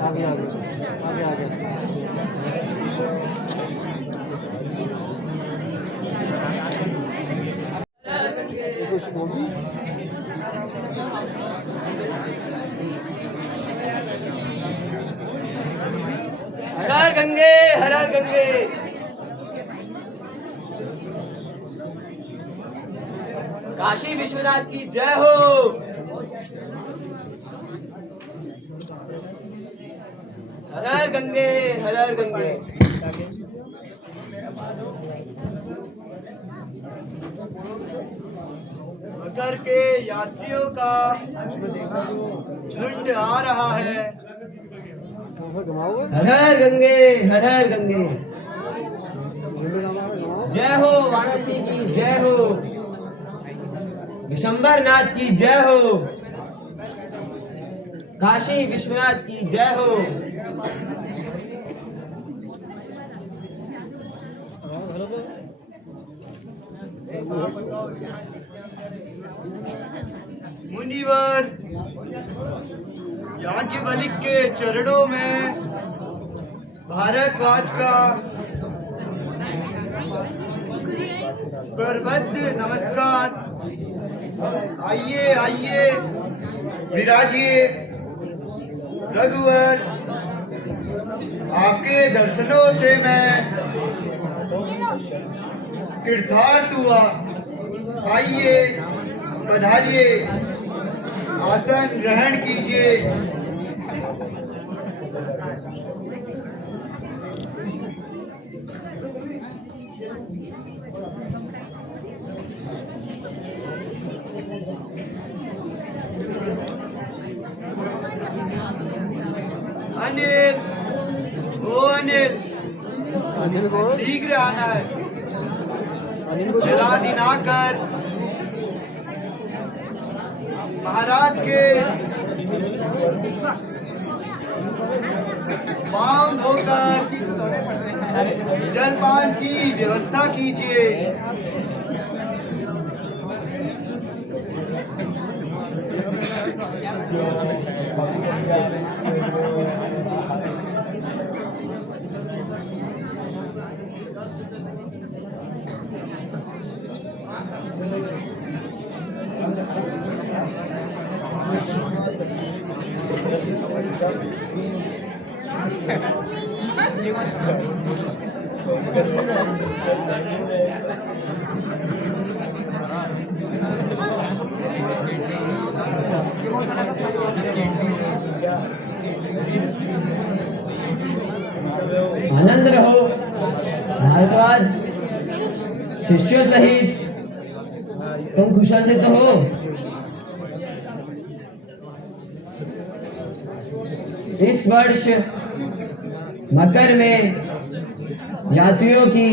आगे आगे आगे आगे कुछ बोली हर हर गंगे, हर हर गंगे। काशी विश्वनाथ की जय हो। हर हर गंगे, हर हर गंगे। मकर के यात्रियों का झुंड आ रहा है। हर हर गंगे, हर हर गंगे। जय हो वाराणसी की जय हो, विशंबर नाथ की जय हो, काशी विश्वनाथ की जय हो। मुनिवर याज्ञवल्क्य के चरणों में भारतवाज का प्रबद्ध नमस्कार। आइए आइए विराजिए रघुवर, आपके दर्शनों से मैं कृतार्थ हुआ। आइए पधारिए, आसन ग्रहण कीजिए। अनिल, ओ अनिल, अनिल को शीघ्र आना है। अनिल को जला दिनाकर महाराज के पांव धोकर जलपान की व्यवस्था कीजिए। आनंद रहो भारद्वाज, शिष्यों सहित तुम कुशल से तो हो। इस वर्ष मकर में यात्रियों की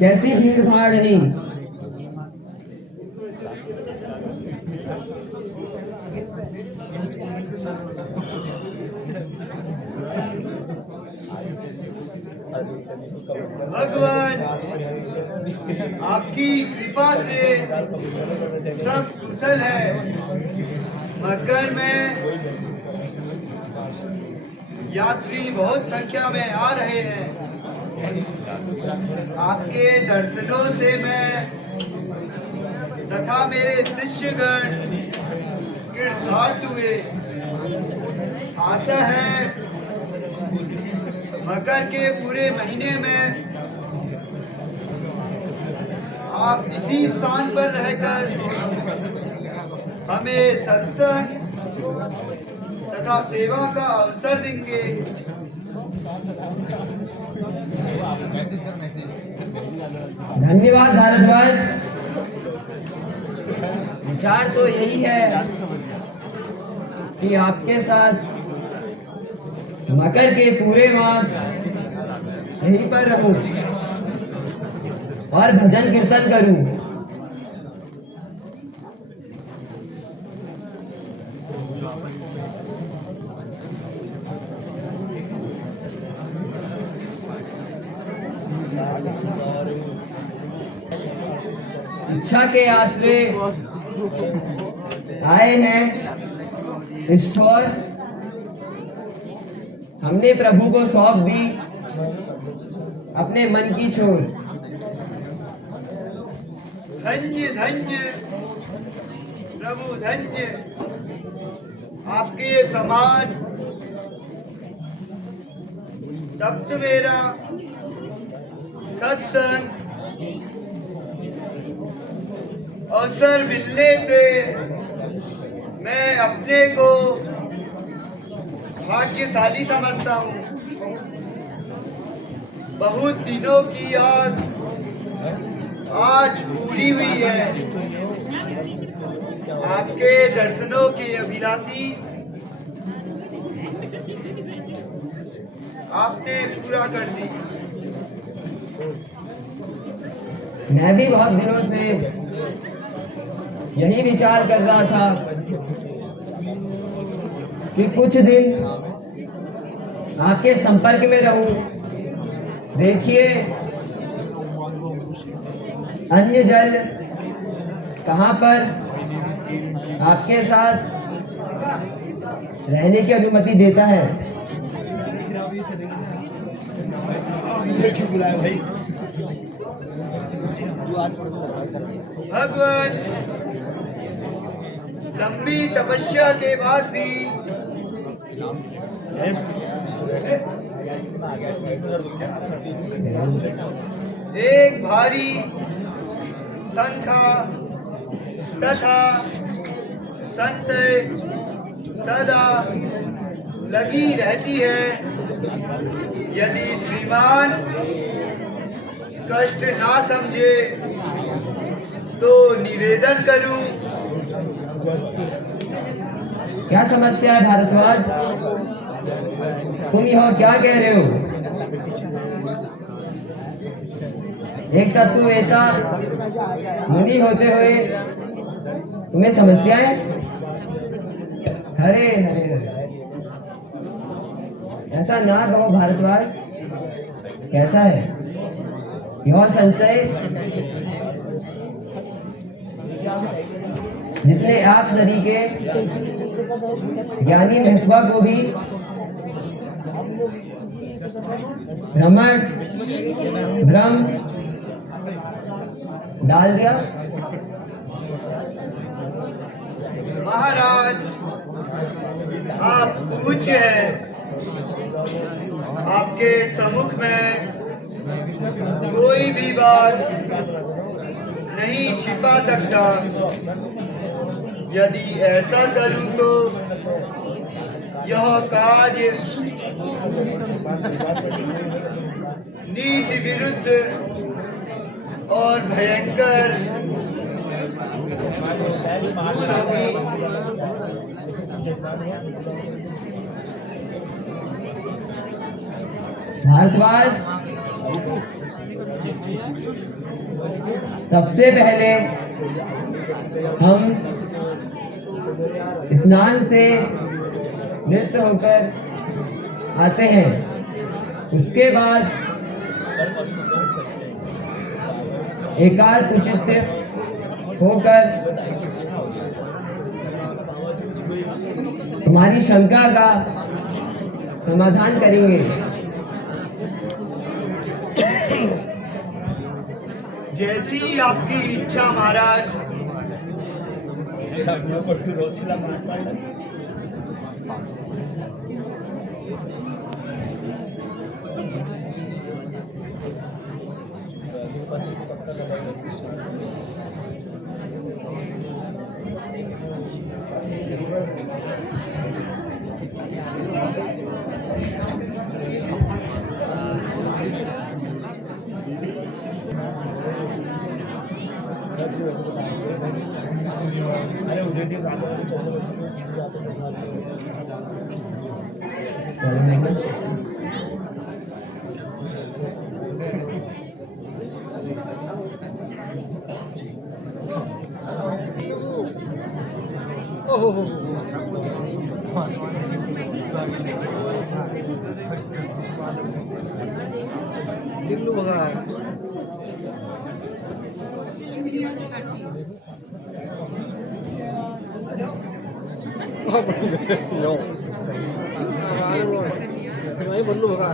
कैसी भीड़ भाड़ रही? भगवान आपकी कृपा से सब कुशल है। मकर में यात्री बहुत संख्या में आ रहे हैं। आपके दर्शनों से मैं तथा मेरे शिष्यगण कृतार्थ हुए। आशा है मकर के पूरे महीने में आप इसी स्थान पर रहकर हमें सत्संग तथा सेवा का अवसर देंगे। धन्यवाद भारद्वाज। विचार तो यही है कि आपके साथ मकर के पूरे मास यहीं पर रहूं और भजन कीर्तन करूं। इच्छा के आसरे आए हैं। स्टोर हमने प्रभु को सौंप दी अपने मन की छोर। धन्य धन्य प्रभु धन्य, आपके समान तप्त मेरा सत्संग अवसर मिलने से मैं अपने को भाग्यशाली समझता हूँ। बहुत दिनों की आस आज पूरी हुई है। आपके दर्शनों के अभिलाषी आपने पूरा कर दी। मैं भी बहुत दिनों से यही विचार कर रहा था कि कुछ दिन आपके संपर्क में रहूं। देखिए, अन्य जल कहाँ पर आपके साथ रहने की अनुमति देता है। भगवान, लंबी तपस्या के बाद भी एक भारी संख्या तथा संशय सदा लगी रहती है। यदि श्रीमान कष्ट ना समझे तो निवेदन करूं। क्या समस्या है भारद्वाज? तुम यह क्या कह रहे हो? एक तत्ववेता मुनि होते हुए तुम्हें समस्या है? हरे हरे हरे, ऐसा ना कहो भारद्वाज। कैसा है यह संशय जिसने आप सरीके ज्ञानी महत्वा को भी भ्रमण भ्रम डाल दिया? महाराज, आप पूज्य हैं। आपके सम्मुख में कोई भी बात नहीं छिपा सकता। यदि ऐसा करूं तो यह कार्य नीति विरुद्ध और भयंकर होगी। भारद्वाज, सबसे पहले हम स्नान से निवृत्त होकर आते हैं। उसके बाद एकांत उचित होकर तुम्हारी शंका का समाधान करेंगे। जैसी आपकी इच्छा महाराज। किल्लू बघा बल्लू भगा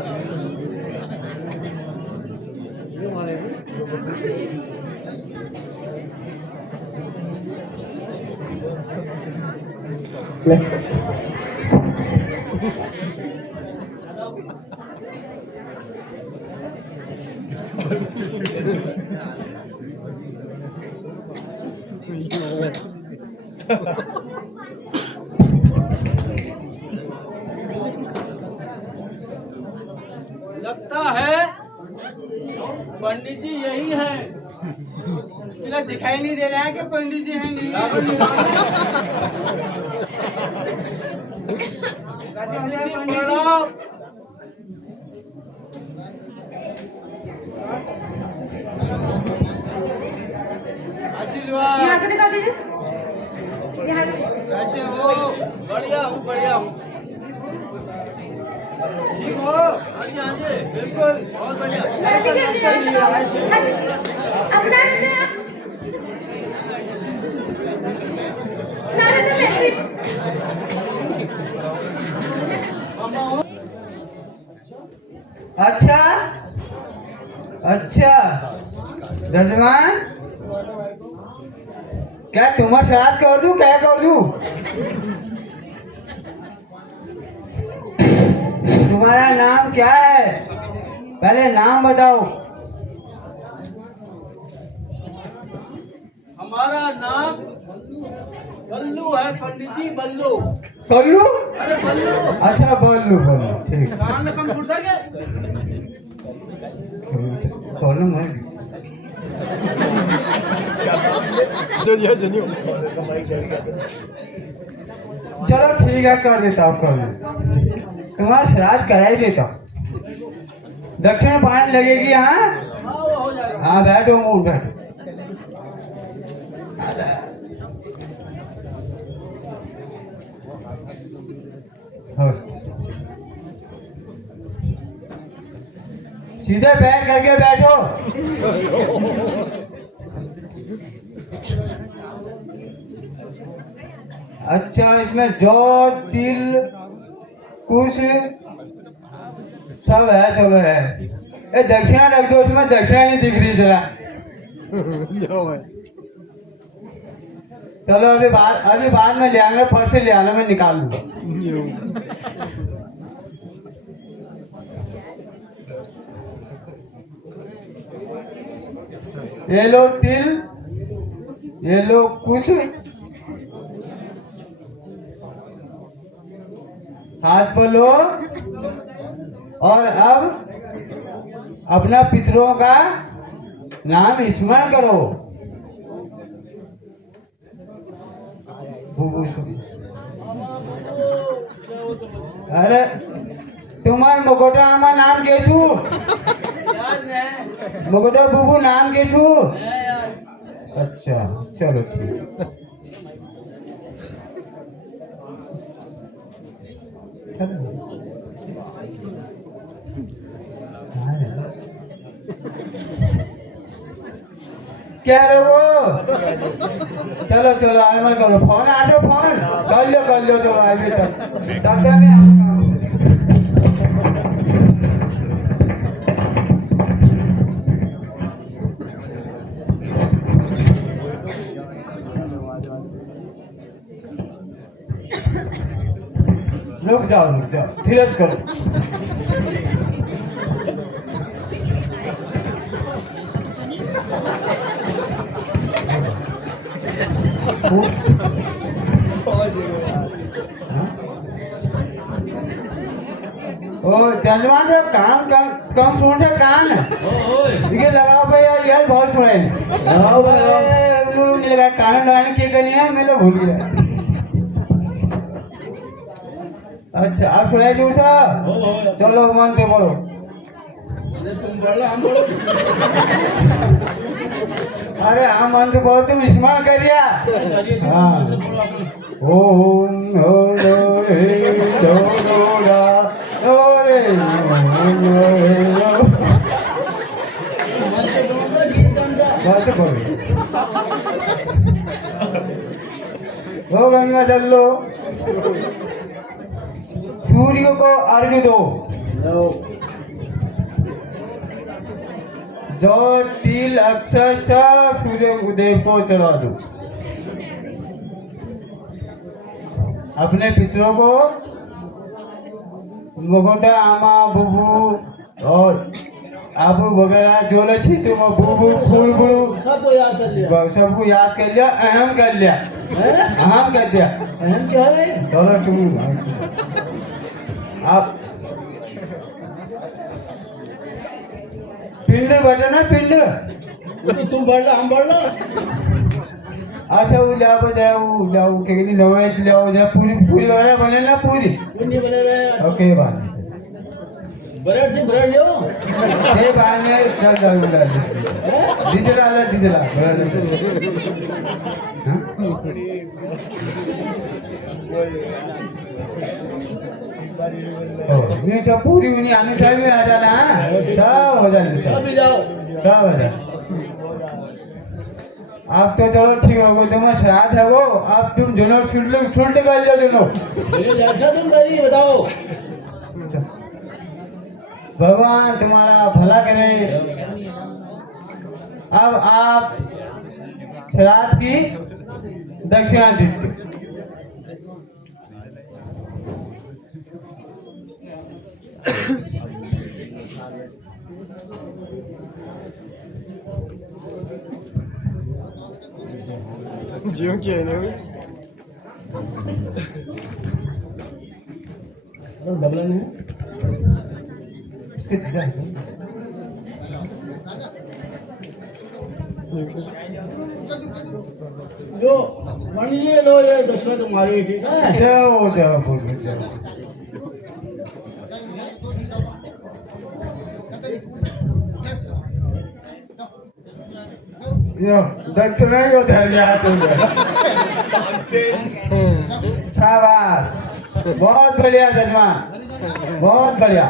ये मारे लगता है पंडित जी यही है। दिखाई नहीं दे रहा है कि पंडित जी हैं नहीं। आशीर्वाद यहाँ पे दिखा दीजिए। यहाँ कैसे हो? बढ़िया हूँ बढ़िया हूँ। ठीक हो? हाँ जी बिल्कुल बहुत बढ़िया। अपना अच्छा अच्छा जजमान क्या तुम्हारा श्राद्ध कर दूं? क्या कर दूं? तुम्हारा नाम क्या है? पहले नाम बताओ। हमारा नाम बल्लू है पंडित जी, बल्लू। बल्लू? अरे बल्लू अच्छा बल्लू बल्लू ठीक। कान कम फुर्सा के कौन है? चलो ठीक है कर देता हूँ कर देता हूँ। तुम्हारा श्राद्ध करा ही देता हूँ। दक्षिण पानी लगेगी। हाँ वो हो जाएगा। हाँ बैठो मुँह बैठो। हाँ। सीधे पैर करके बैठो। अच्छा इसमें जौ तिल कुछ सब है। चलो है ये दक्षिणा रख दो। उसमें दक्षिणा नहीं दिख रही जरा। चलो अभी बाद में ले आना। फर्श से ले आना मैं निकाल लूंगा। ये लो तिल ये लो कुछ हाथ पर लो। और अब अपना पितरों का नाम स्मरण करो। अरे तुम्हार मुकोटा आमा नाम के छू? याद नहीं मुकोटा बुबू नाम के छू? है यार। अच्छा चलो ठीक। क्या रे वो? चलो चलो आए मत करो। फोन आ जाओ फोन कर लो चलो आए भी तब तक मैं रुक जाओ धीरज करो। ओ जजमान जो काम कम सुन से कान ये लगाओ भैया। यार बहुत सुने लगाओ लगाओ नहीं लगा। कान लगाने की करनी है मैं तो भूल गया। अच्छा आप सुनाई दूर था। चलो मन तो बोलो। तुम बढ़ हम बोलो। अरे हम मन तो बोलो तुम स्मरण करिया। हाँ ओम ओ गंगा जल लो। सूर्य को अर्घ्य दो। जो तिल अक्षर सब सूर्य उदय को चढ़ा दो। अपने पितरों को मुगोटा आमा बुबू और आबू वगैरह जो लच्छी तुम बुबू फूल गुरु सबको याद कर लिया। सबको याद कर लिया, अहम कर लिया, अहम कर दिया। अहम क्या है? चलो तुम आप पिंड बटो ना पिंड। तो तुम बढ़ लो, हम बढ़ लो। अच्छा वो जाओ के लिए नवे जाओ जा पूरी वाला बने ना पूरी नहीं बने रहे। ओके बात ब्रेड से ब्रेड लो। ये बात ने चल जाओ दीजिए ला ये सब पूरी उन्हीं अनुसार में आ जाना। सब हो जाए, सब जाओ, सब हो जाए। अब तो चलो ठीक हो गई, तुम्हारा श्राद्ध है वो। अब तुम दोनों शुल्ट कर लो दोनों। जैसा तुम करी बताओ। भगवान तुम्हारा भला करे। अब आप श्राद्ध की दक्षिणा दीजिए। जीव की है ना डबल है इसके जो मान लीजिए लो, ये दक्षिणा तुम्हारी, ठीक है? जाओ जाओ बोल जाओ। यो दक्षिणा ही उधर गया तुमने। शाबाश, बहुत बढ़िया जजमान, बहुत बढ़िया।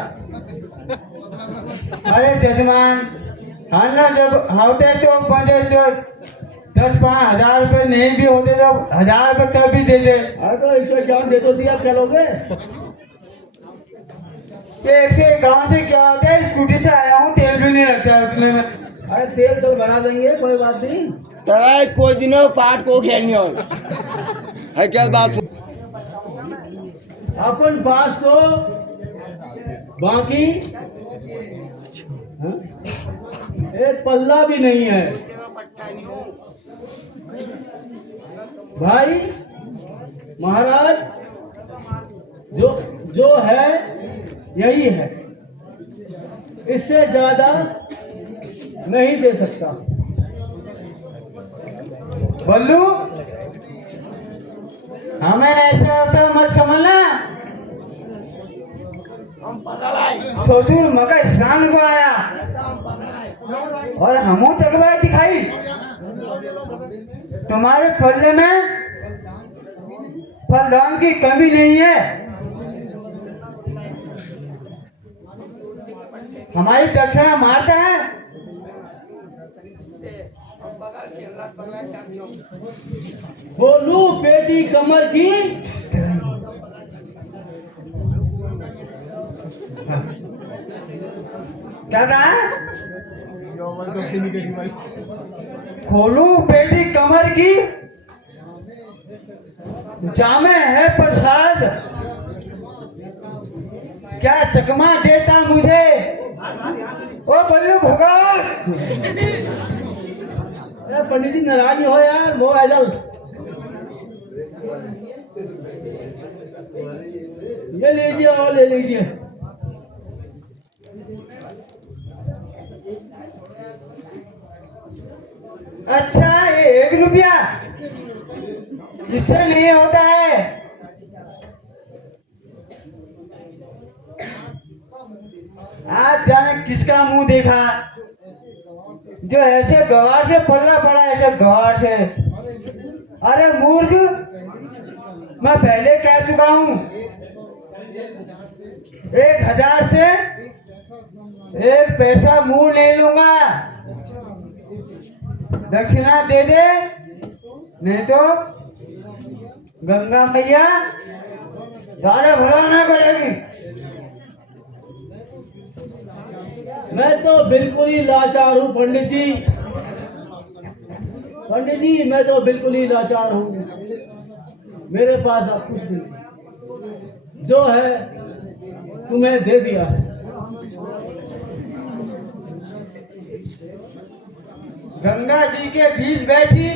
अरे जजमान, हाँ ना, जब होते तो बजे जो 10-5 रुपए नहीं भी होते तो 1000 रुपए तब भी दे दे। अरे तो 151 दे तो दिया, क्या लोगे? 151 से क्या होता है? स्कूटी से आया हूँ, तेल भी नहीं लगता है उतने में। अरे तेल तो बना देंगे, कोई बात नहीं। तराई कोई दिनों पाठ को खेलनी और है क्या बात। अपन पास तो बाकी एक पल्ला भी नहीं है भाई महाराज। जो है यही है, इससे ज्यादा नहीं दे सकता। बल्लू, हमें ऐसा ऐसा मत समझना। ससुर मगर शान को आया और हमो चकवाई दिखाई। तुम्हारे फल्ले में फलदान की कमी नहीं है। हमारी दक्षिणा मारते हैं। बोलू बेटी कमर की। क्या कहा? खोलू बेटी कमर की, जामे है प्रसाद। क्या चकमा देता मुझे ओ बल्लू भगवान। पंडित जी नाराज हो यार, वो आइडल ये लीजिए और ले लीजिए। अच्छा, ये 1 रुपया इससे नहीं होता है। आज जाने किसका मुंह देखा जो ऐसे गवार से पल्ला पड़ा, ऐसे गवार से। अरे मूर्ख, मैं पहले कह चुका हूं 1000 से 1 पैसा मुंह नहीं लूंगा। दक्षिणा दे दे, नहीं तो गंगा मैया द्वारा भला ना करेगी। मैं तो बिल्कुल ही लाचार हूँ पंडित जी। पंडित जी मैं तो बिल्कुल ही लाचार हूँ। मेरे पास अब कुछ नहीं, जो है तुम्हें दे दिया है। गंगा जी के बीच बैठी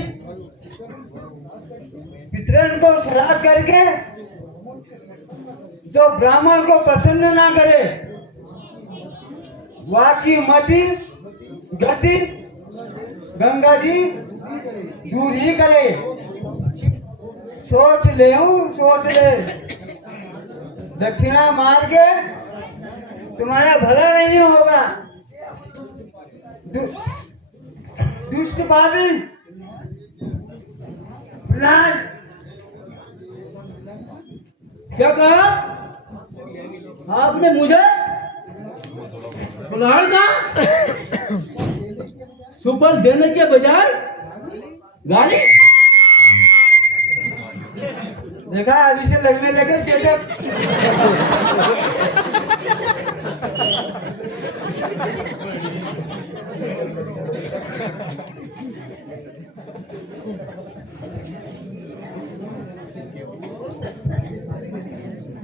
पितरन को श्राद्ध करके जो ब्राह्मण को प्रसन्न ना करे, वह की मति गति गंगा जी दूर ही करे। सोच ले सोच ले, दक्षिणा मार के तुम्हारा भला नहीं होगा। दुष्ट पापी प्रहलाद। क्या कहा आपने मुझे? प्रहलाद का सुफल देने के बजाय गाली? देखा अभी से लगने लगे चेचक।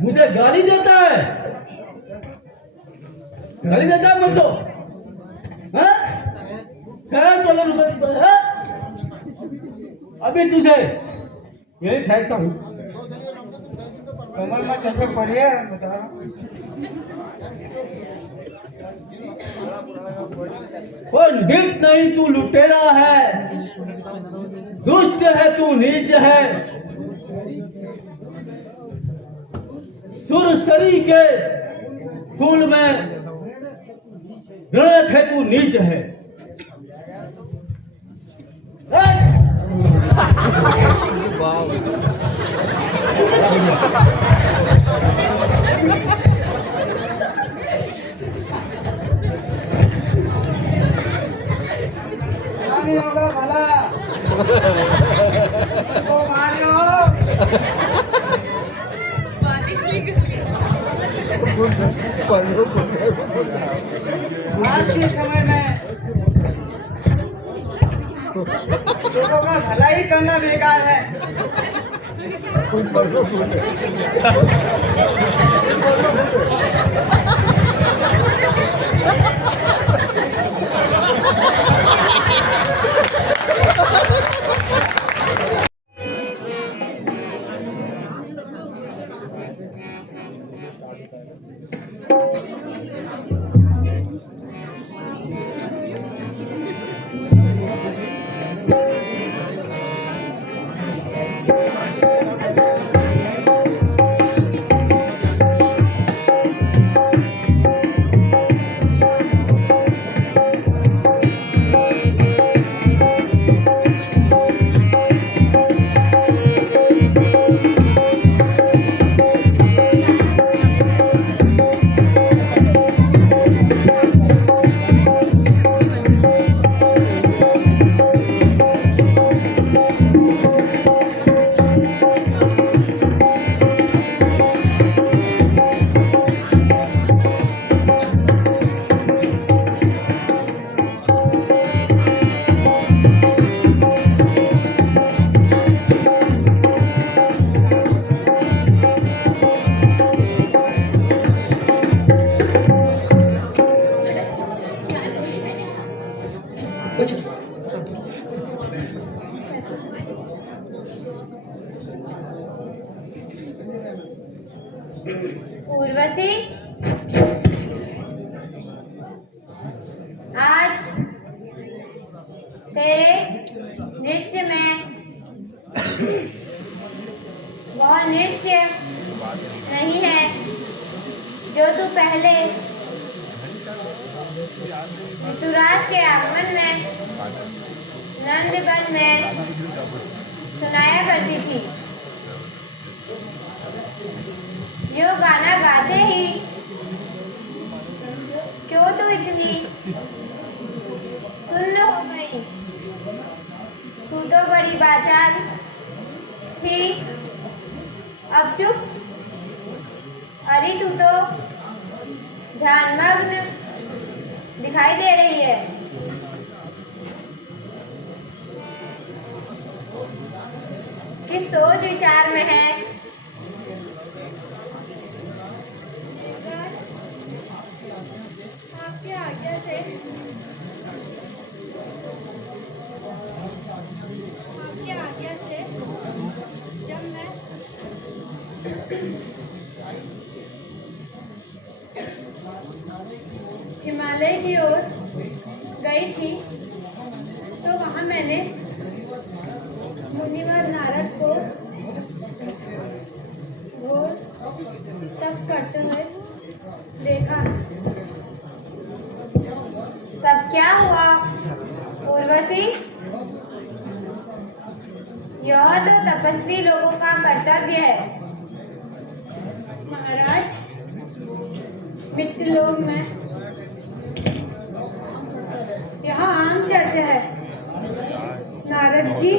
मुझे गाली देता है, गाली देता है मुझको। हाँ? अभी तुझे यही फेंकता हूँ। कमर में चशक पड़ी है, बता रहा हूँ। पंडित नहीं तू लुटेरा है, दुष्ट है तू, नीच है। सुरसरी के फूल में ग्रह है तू, नीच है। नहीं होगा भला तो मारो। आज के समय में लोगों का भला ही करना बेकार है। उर्वशी, आज तेरे नृत्य में वह नृत्य नहीं है जो तू पहले ऋतुराज के आगमन में नंदवन में सुनाया करती थी। यो गाना गाते ही क्यों तू इतनी सुन्न हो गई? तू तो बड़ी बाचाल थी, अब चुप। अरे तू तो ध्यानमग्न दिखाई दे रही है। किस सोच विचार में है? आपकी आज्ञा से जब मैं हिमालय की ओर गई थी तो वहाँ मैंने मुनिवर नारद को घोर तप करते हुए देखा। तब क्या हुआ उर्वशी? यह तो तपस्वी लोगों का कर्तव्य है। महाराज, मृत्युलोक में यहाँ आम चर्चा है। नारद जी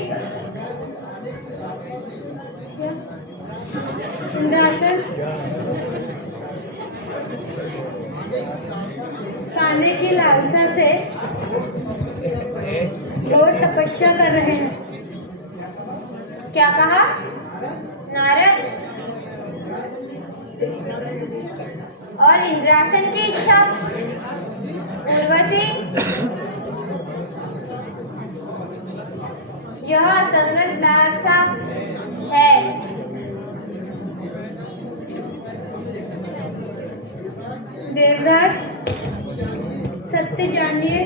इंद्रासन पाने की लालसा से घोर तपस्या कर रहे हैं। क्या कहा नारद? और इंद्रासन की इच्छा? उर्वशी, यह असंगत लालसा है। देवराज, सत्य जानिए,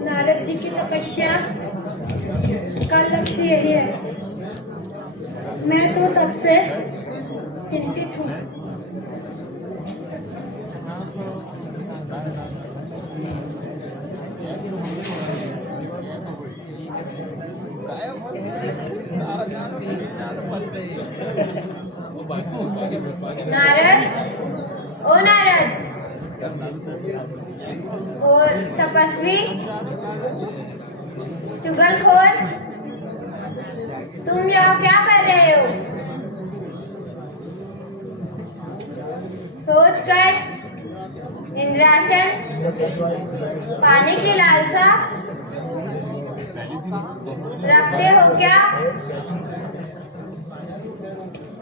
नारद जी की तपस्या का लक्ष्य यही है। मैं तो तब से चिंतित हूँ। नारद, ओ नारद, और तपस्वी चुगलखोर, तुम यहाँ क्या कर रहे हो? सोचकर इंद्रासन पाने की लालसा रखते हो क्या?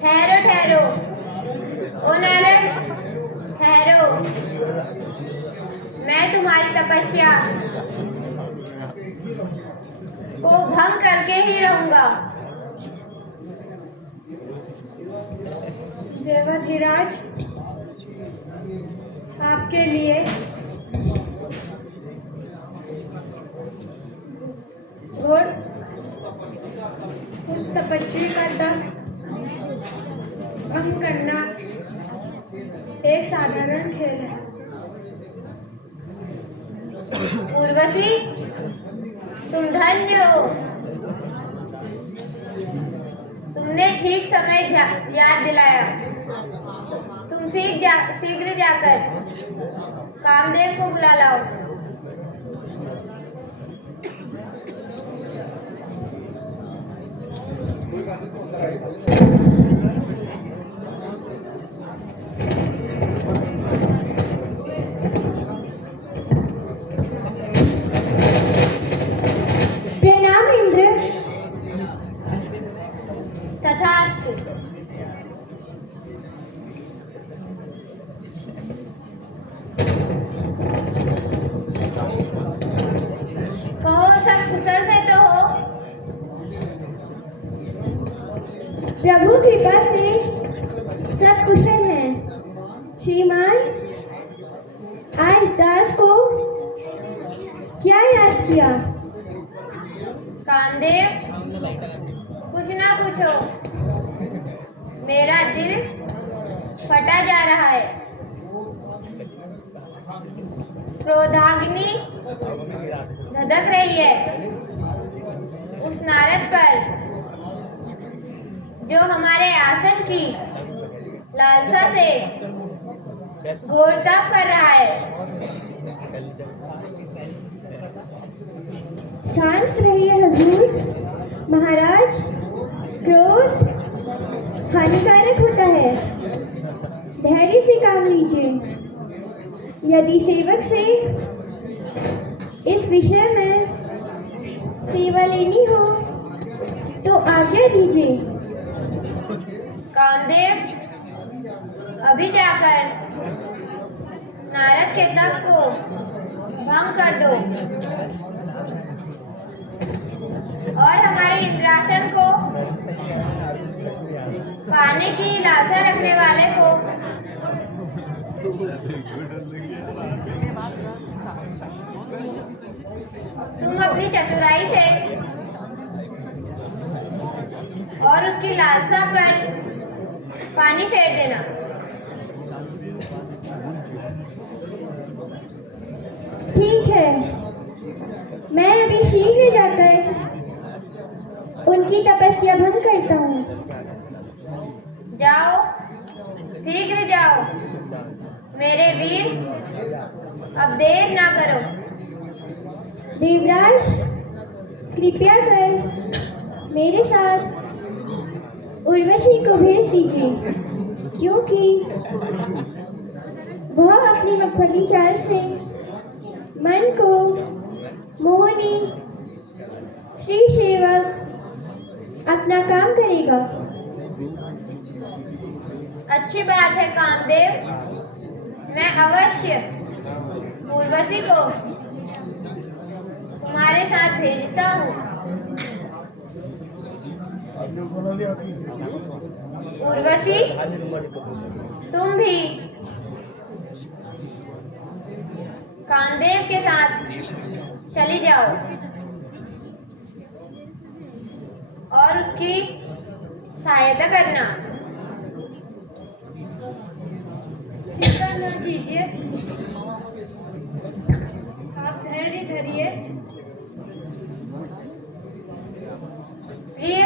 ठहरो ठहरो, ओ नारद, ठहरो। मैं तुम्हारी तपस्या को भंग करके ही रहूंगा। देवाधिराज, आपके लिए घोर उस तपस्वी का तप भंग करना एक साधारण खेल है। उर्वशी, तुम धन्य हो। तुमने ठीक समय याद दिलाया। तुम शीघ्र जाकर कामदेव को बुला लाओ। प्रणाम इंद्र। तथास्तु। कहो, सब कुशल से तो हो? प्रभु कृपा से सब कुशल हैं। श्रीमान, आज दास को क्या याद किया? कामदेव, कुछ ना पूछो। मेरा दिल फटा जा रहा है। क्रोधाग्नि धधक रही है उस नारद पर जो हमारे आसन की लालसा से घोर तप कर रहा है। शांत रहिए हजूर। महाराज, क्रोध हानिकारक होता है। धैर्य से काम लीजिए। यदि सेवक से इस विषय में सेवा लेनी हो तो आज्ञा दीजिए। कामदेव, अभी जाकर नारद के तप को भंग कर दो और हमारे इंद्रासन को पाने की लालसा रखने वाले को तुम अपनी चतुराई से और उसकी लालसा पर पानी फेर देना। ठीक है, मैं अभी शीघ्र जाकर उनकी तपस्या भंग करता हूँ। जाओ, शीघ्र जाओ मेरे वीर, अब देर ना करो। देवराज, कृपया कर मेरे साथ उर्वशी को भेज दीजिए, क्योंकि वह अपनी मखमली चाल से मन को मोहनी श्री सेवक अपना काम करेगा। अच्छी बात है कामदेव, मैं अवश्य उर्वशी को तुम्हारे साथ भेजता हूँ। उर्वशी, तुम भी कामदेव के साथ चली जाओ और उसकी सहायता करना। चिंता न कीजिए, आप धैर्य धरिए। प्रिय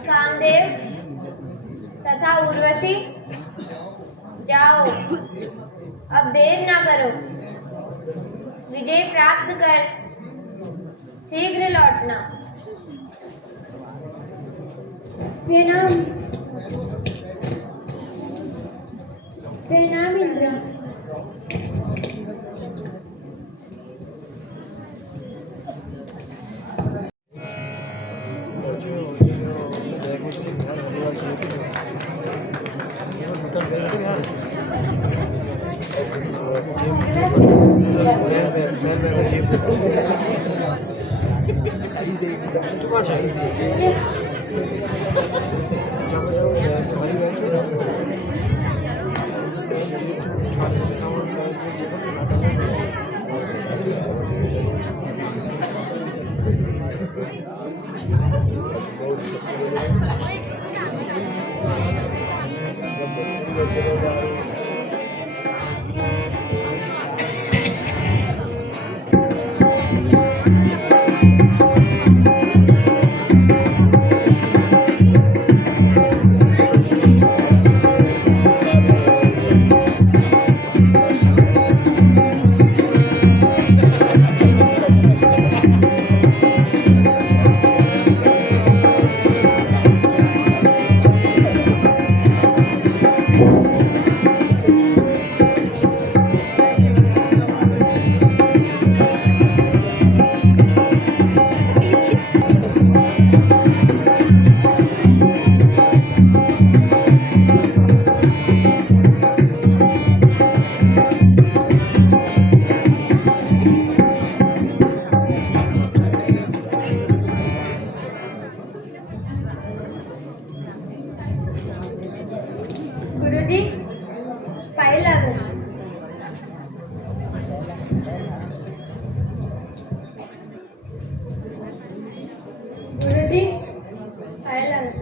कामदेव तथा उर्वशी, जाओ, अब देर ना करो। विजय प्राप्त कर शीघ्र लौटना। प्रणाम। प्रणाम इंद्र। गुरुजी, पाय लागो। गुरुजी, पाय लागो।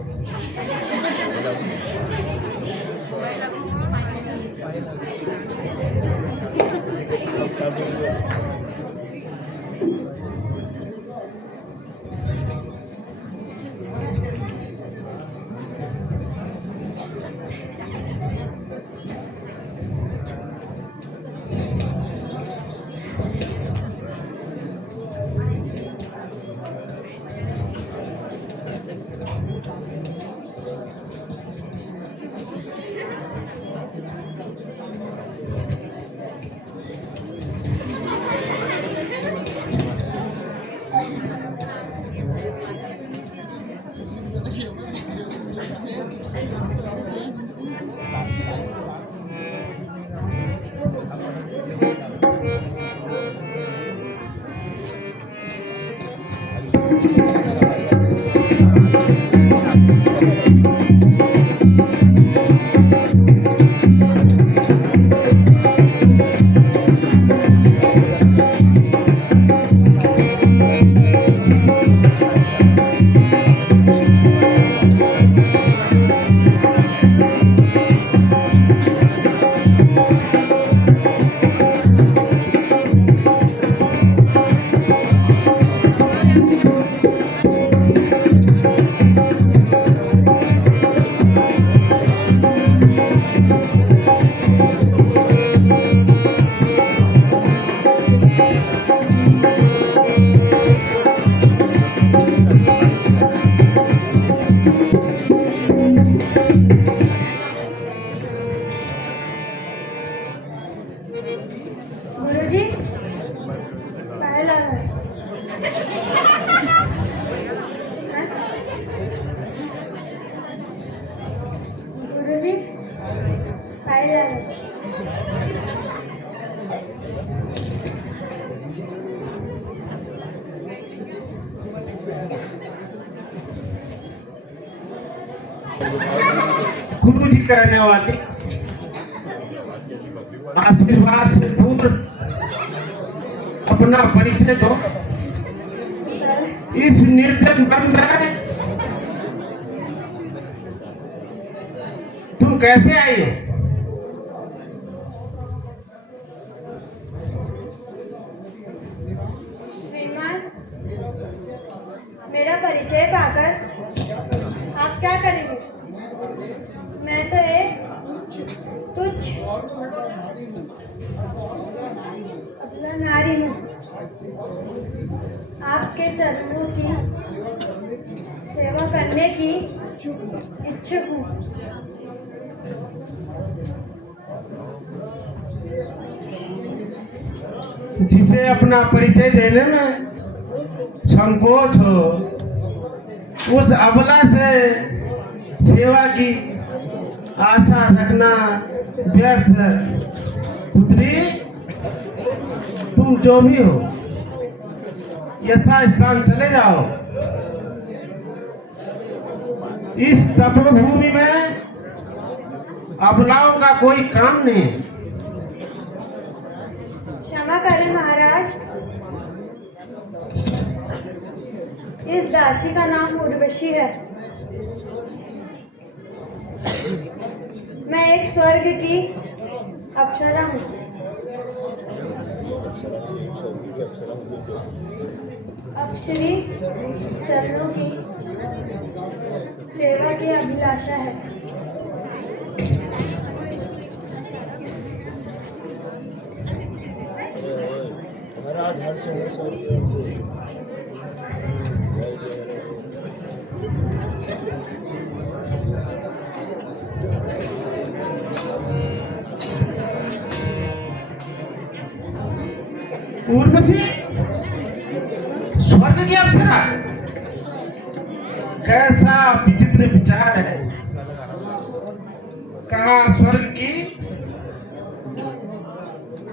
गुरुजी पायल आ रहा है। गुरुजी पायल आ रहा है। गुरु जी कहने वाली आशीर्वाद से दूर अपना परिचय दो। इस निर्जन वन में तुम कैसे आई हो? श्रीमान, मेरा परिचय पाकर आप क्या करेंगे? मैं तो एक तुच्छ अबला नारी हूँ। आपके चरणों की सेवा करने की इच्छुक हूँ। जिसे अपना परिचय देने में संकोच हो, उस अबला से सेवा की आशा रखना व्यर्थ है। पुत्री, तुम जो भी हो यथास्थान चले जाओ। इस तपोभूमि में अबलाओं का कोई काम नहीं। क्षमा करें महाराज, इस दासी का नाम उर्वशी है। मैं एक स्वर्ग की अप्सरा हूँ। अप्सरी चरणों की सेवा की अभिलाषा है। उर्वशी, स्वर्ग की अप्सरा, कैसा विचित्र विचार है। कहाँ स्वर्ग की,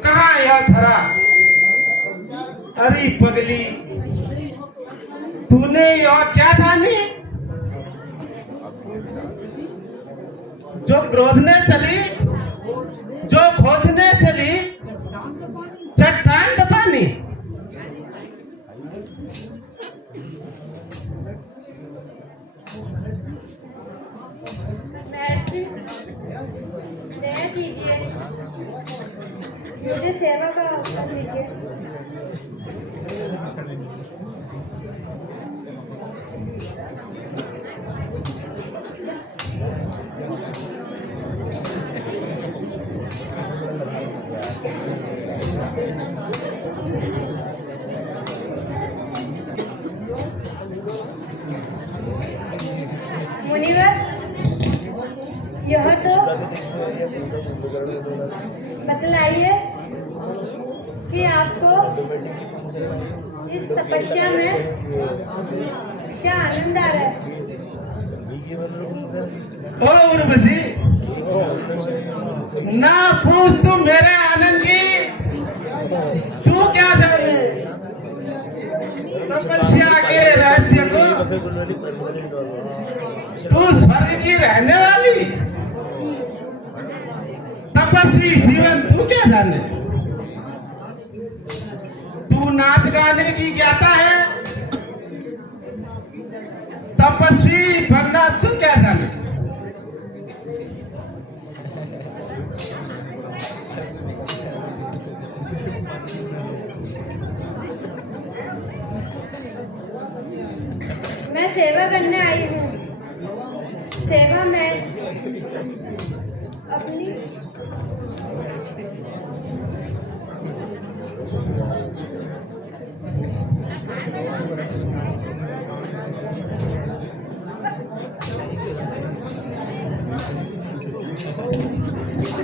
कहाँ यह धरा। अरे पगली, तूने यह क्या ठानी? जो क्रोधने चली, जो खोजने चली, चट्टान दबानी। महर्षि, दया कीजिए, मुझे सेवा का अवसर दीजिए। मुनिवर, यह तो बतलाइए कि आपको इस तपस्या में क्या आनंद आ रहा है। ओ उर्वशी, ना पूछ तुम मेरे आनंद की। तू क्या जाने तपस्या के रहस्य को? तू स्वर्ग की रहने वाली तपस्वी जीवन तू क्या जाने? तू नाच गाने की ज्ञाता है, तपस्वी बनना तू क्या जाने? करने आई हूँ। सेवा में अपनी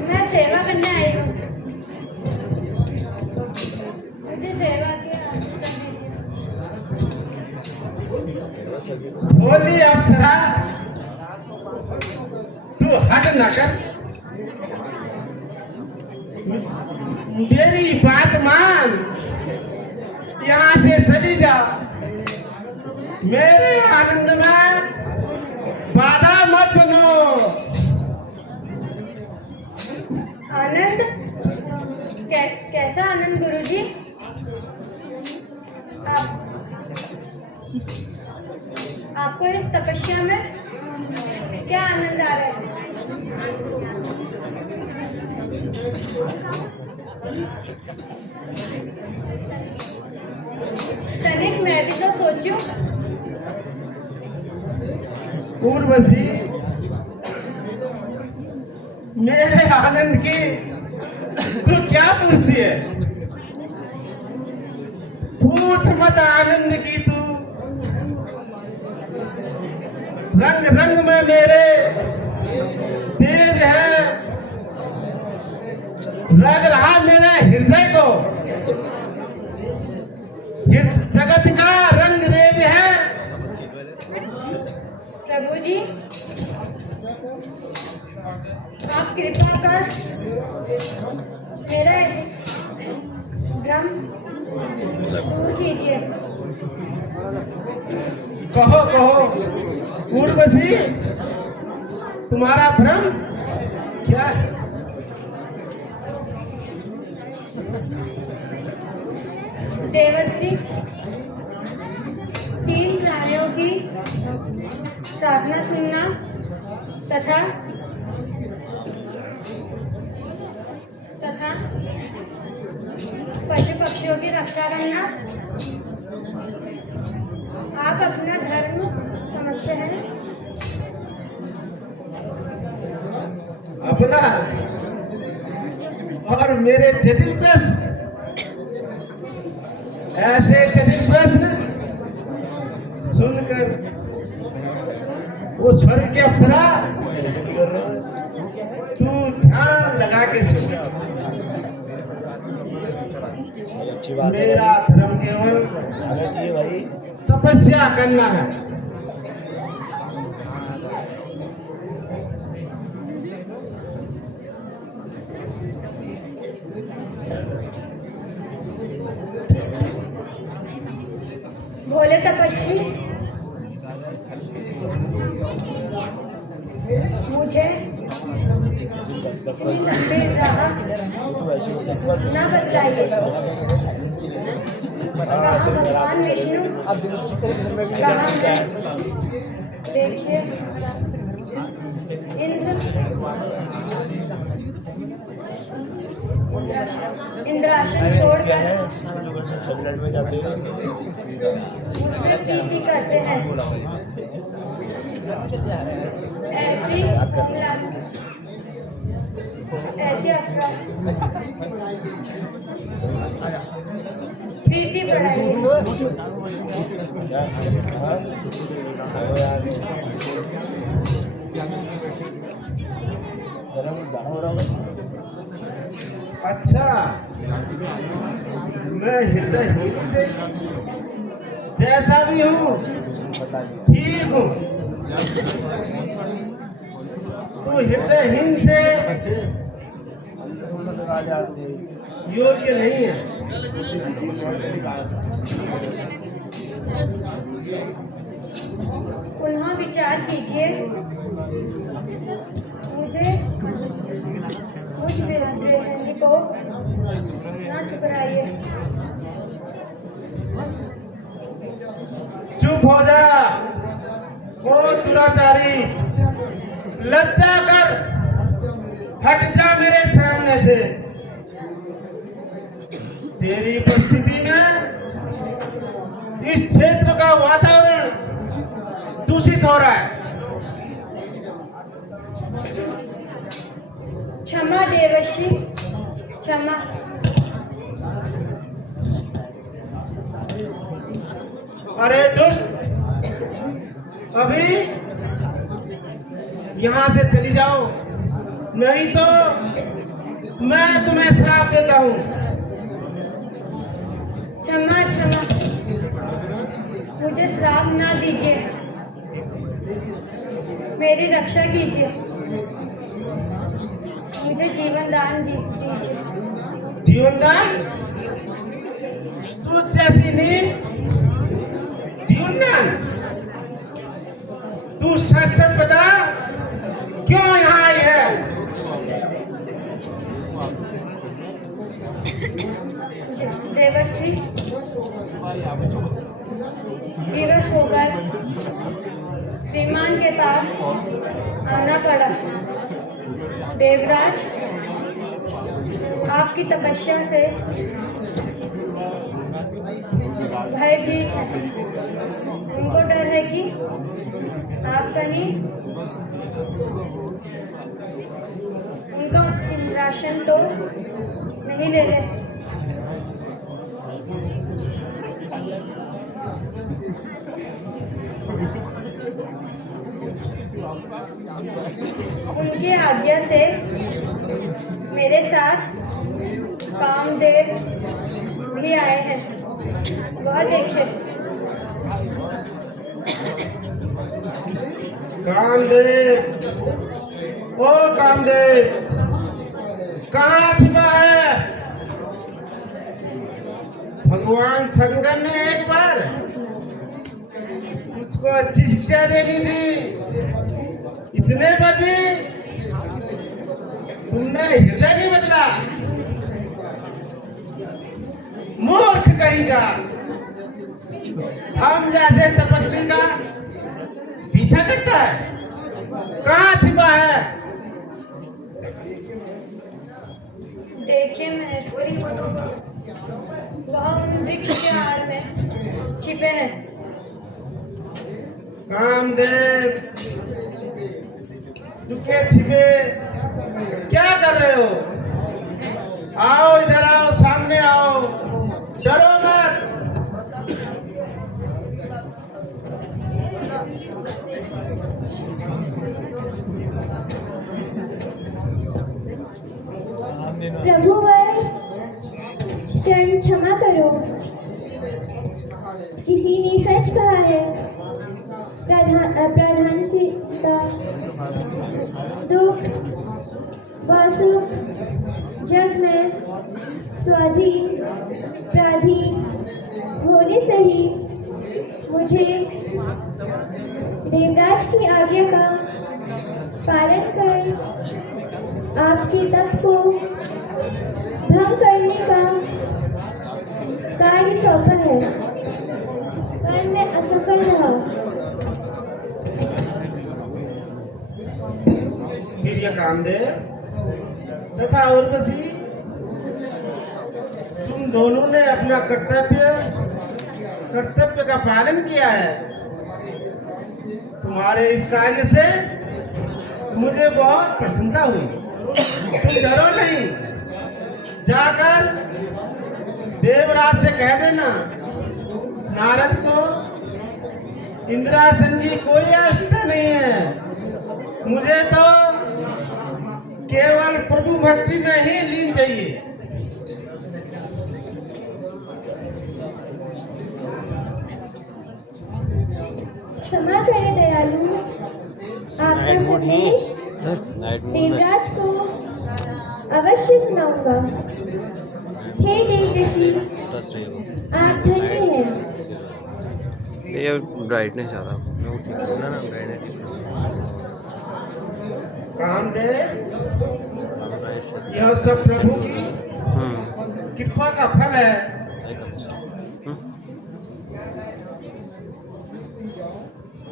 मैं सेवा करने आई हूँ। मुझे सेवा की आशीर्वाद दीजिए। बोली अप्सरा, तू हट न कर, मेरी बात मान, यहाँ से चली जा। मेरे आनंद में बाधा मत सुनो। आनंद? कैसा आनंद गुरुजी? आपको इस तपस्या में क्या आनंद आ रहा है? तनिक मैं भी तो सोचूं। उर्वशी, मेरे आनंद की तू क्या पूछती है? पूछ मत आनंद की तू। रंग रंग में मेरे तेज है, लग रहा मेरे हृदय को। जगत का रंग रेज है। प्रभु जी, आप कृपा कर मेरा भ्रम दूर कीजिए। कहो कहो उर्वशी, तुम्हारा भ्रम क्या है? देवश्री, 3 प्राणियों की प्रार्थना सुनना तथा पशु पक्षियों की रक्षा करना आप अपना धर्म समझते हैं? अपना और मेरे जटिल प्रश्न, ऐसे जटिल प्रश्न सुनकर वो स्वर्ग के अप्सरा, तू ध्यान लगा के सुन। मेरा धर्म केवल तपस्या करना है। भोले तपस्वी, मुझे न बतलाइए। कहाँ भगवान विष्णु, कहाँ मैं? देखिए इंद्रासन छोड़कर मुझसे प्रीति करते हैं। ऐसी प्रीति बढ़ाइए। अच्छा, मैं हृदय से जैसा भी हूँ ठीक हूँ, तो हृदयहीन से योग्य नहीं है। पुनः विचार कीजिए। मुझे मुझ विरंजनी को न ठुकराइए। चुप हो जा ओ दुराचारी, लज्जा कर, हट जा मेरे सामने से। तेरी उपस्थिति में इस क्षेत्र का वातावरण तू दूषित हो रहा है। क्षमा देवर्षि, क्षमा। अरे दुष्ट, अभी यहाँ से चली जाओ, नहीं तो मैं तुम्हें श्राप देता हूँ। क्षमा क्षमा, मुझे श्राप ना दीजिए, मेरी रक्षा कीजिए, मुझे जीवन दान दीजिए। जीवन दान? तू जैसी नीच जीवन दान? तू सच सच बता, क्यों यहाँ आई है? देवर्षि, विवश होकर श्रीमान के पास आना पड़ा। देवराज, आपकी तपस्या से भयभीत है। उनको डर है कि आप कहीं उनका इंद्रासन तो नहीं ले रहे। उनकी आज्ञा से मेरे साथ कामदेव भी आए हैं, वह देखिए। कामदेव, ओ कामदेव, कहाँ छिपा है? भगवान शंकर ने एक बार उसको अच्छी शिक्षा देनी थी, इतने बचे तुमने हृदय नहीं बदला। मूर्ख कहीं का, हम जैसे तपस्वी का पीछा करता है। कहाँ छिपा है? देखिए महेश्वरी, वह उन वृक्ष के आड़ में छिपे हैं। कामदेव, लुके छिपे क्या कर रहे हो? आओ इधर आओ, सामने आओ, डरो मत। प्रभुवर, शरण क्षमा करो। किसी ने सच कहा है, प्रधानता, दुख व सुख जग में स्वाधीन प्राधीन होने से ही मुझे देवराज की आज्ञा का पालन कर आपके तप को भंग करने का कार्य सौंपा है, पर मैं असफल रहा। फिर यह कामदेव तथा उर्वशी, तुम दोनों ने अपना कर्तव्य का पालन किया है। तुम्हारे इस कार्य से मुझे बहुत प्रसन्नता हुई। तुम डरो नहीं, जाकर देवराज से कह देना, नारद को इंद्रासन की कोई आवश्यकता नहीं है, मुझे तो केवल प्रभु भक्ति में ही लीन चाहिए। क्षमा करें दयालु, आपका संदेश देवराज को अवश्य सुनाऊंगा। हे देवऋषि, आप धन्य हैं। ये ब्राइटनेस ज़्यादा ना ब्राइटनेस। कामदेव, यह सब प्रभु की कृपा का फल है।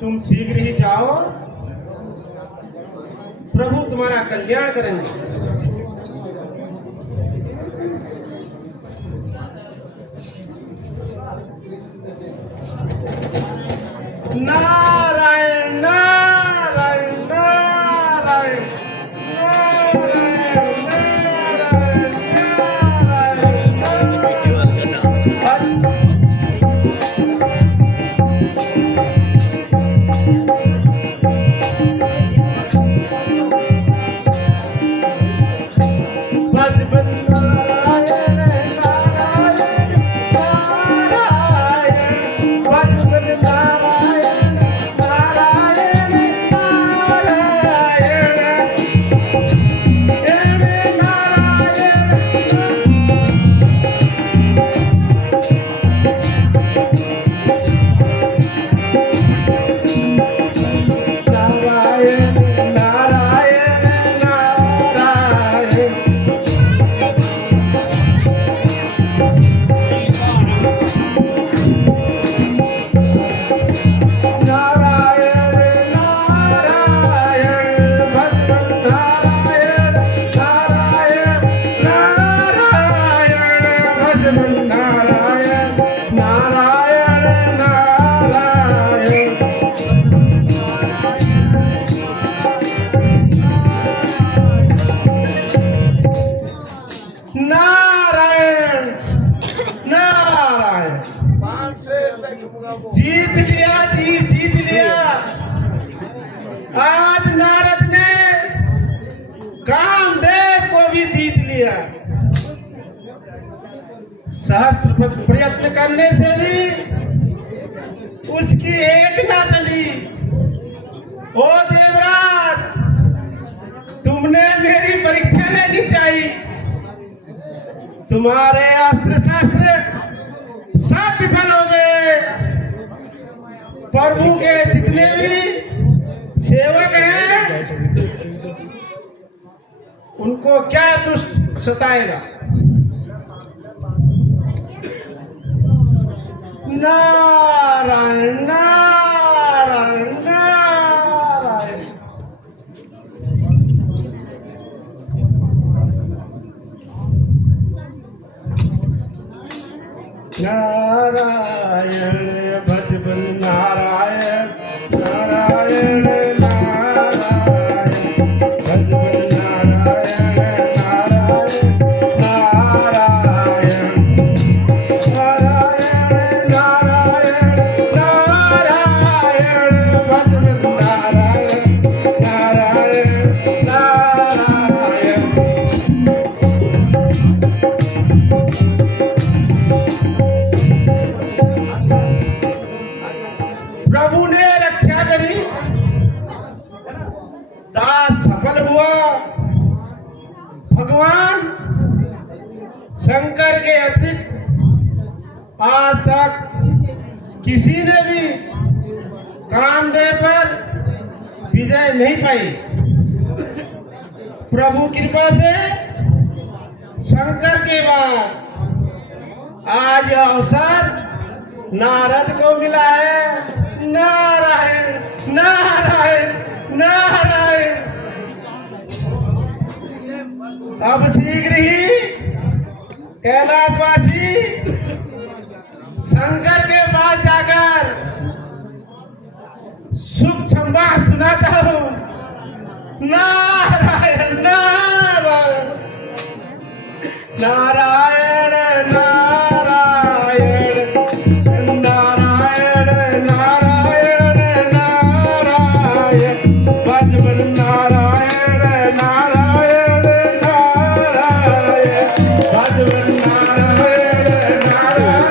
तुम शीघ्र ही जाओ, प्रभु तुम्हारा कल्याण करेंगे। नारायण नारायण नारायण। जीत लिया जी, जीत लिया। आज नारद ने कामदेव को भी जीत लिया। सहस्त्र प्रयत्न करने से भी उसकी एक ना चली। ओ देवराज, तुमने मेरी परीक्षा लेनी चाहिए। तुम्हारे अस्त्र शस्त्र सब विफल हो गए। प्रभु के जितने भी सेवक हैं उनको क्या दुष्ट सताएगा। नारायण नारायण नारायण। नारायण भजबन नारायण नारायण नारायण भजबन नारायण नारायण नारायण नारायण नारायण नारायण भजबन नारायण नारायण नारायण। प्रभु ने रक्षा करी, दास सफल हुआ। भगवान शंकर के अतिरिक्त आज तक किसी ने भी कामदेव पर विजय नहीं पाई। प्रभु कृपा से शंकर के बाद आज यह अवसर नारद को मिला है। नारायण नारायण नारायण। अब शीघ्र ही कैलाशवासी शंकर के पास जाकर शुभ संवाद सुनाता हूँ। नारायण नारायण नारायण नारायण नारायण नारायण नारायण भजबन नारायण नारायण नारायण भजबन नारायण नारायण नारायण।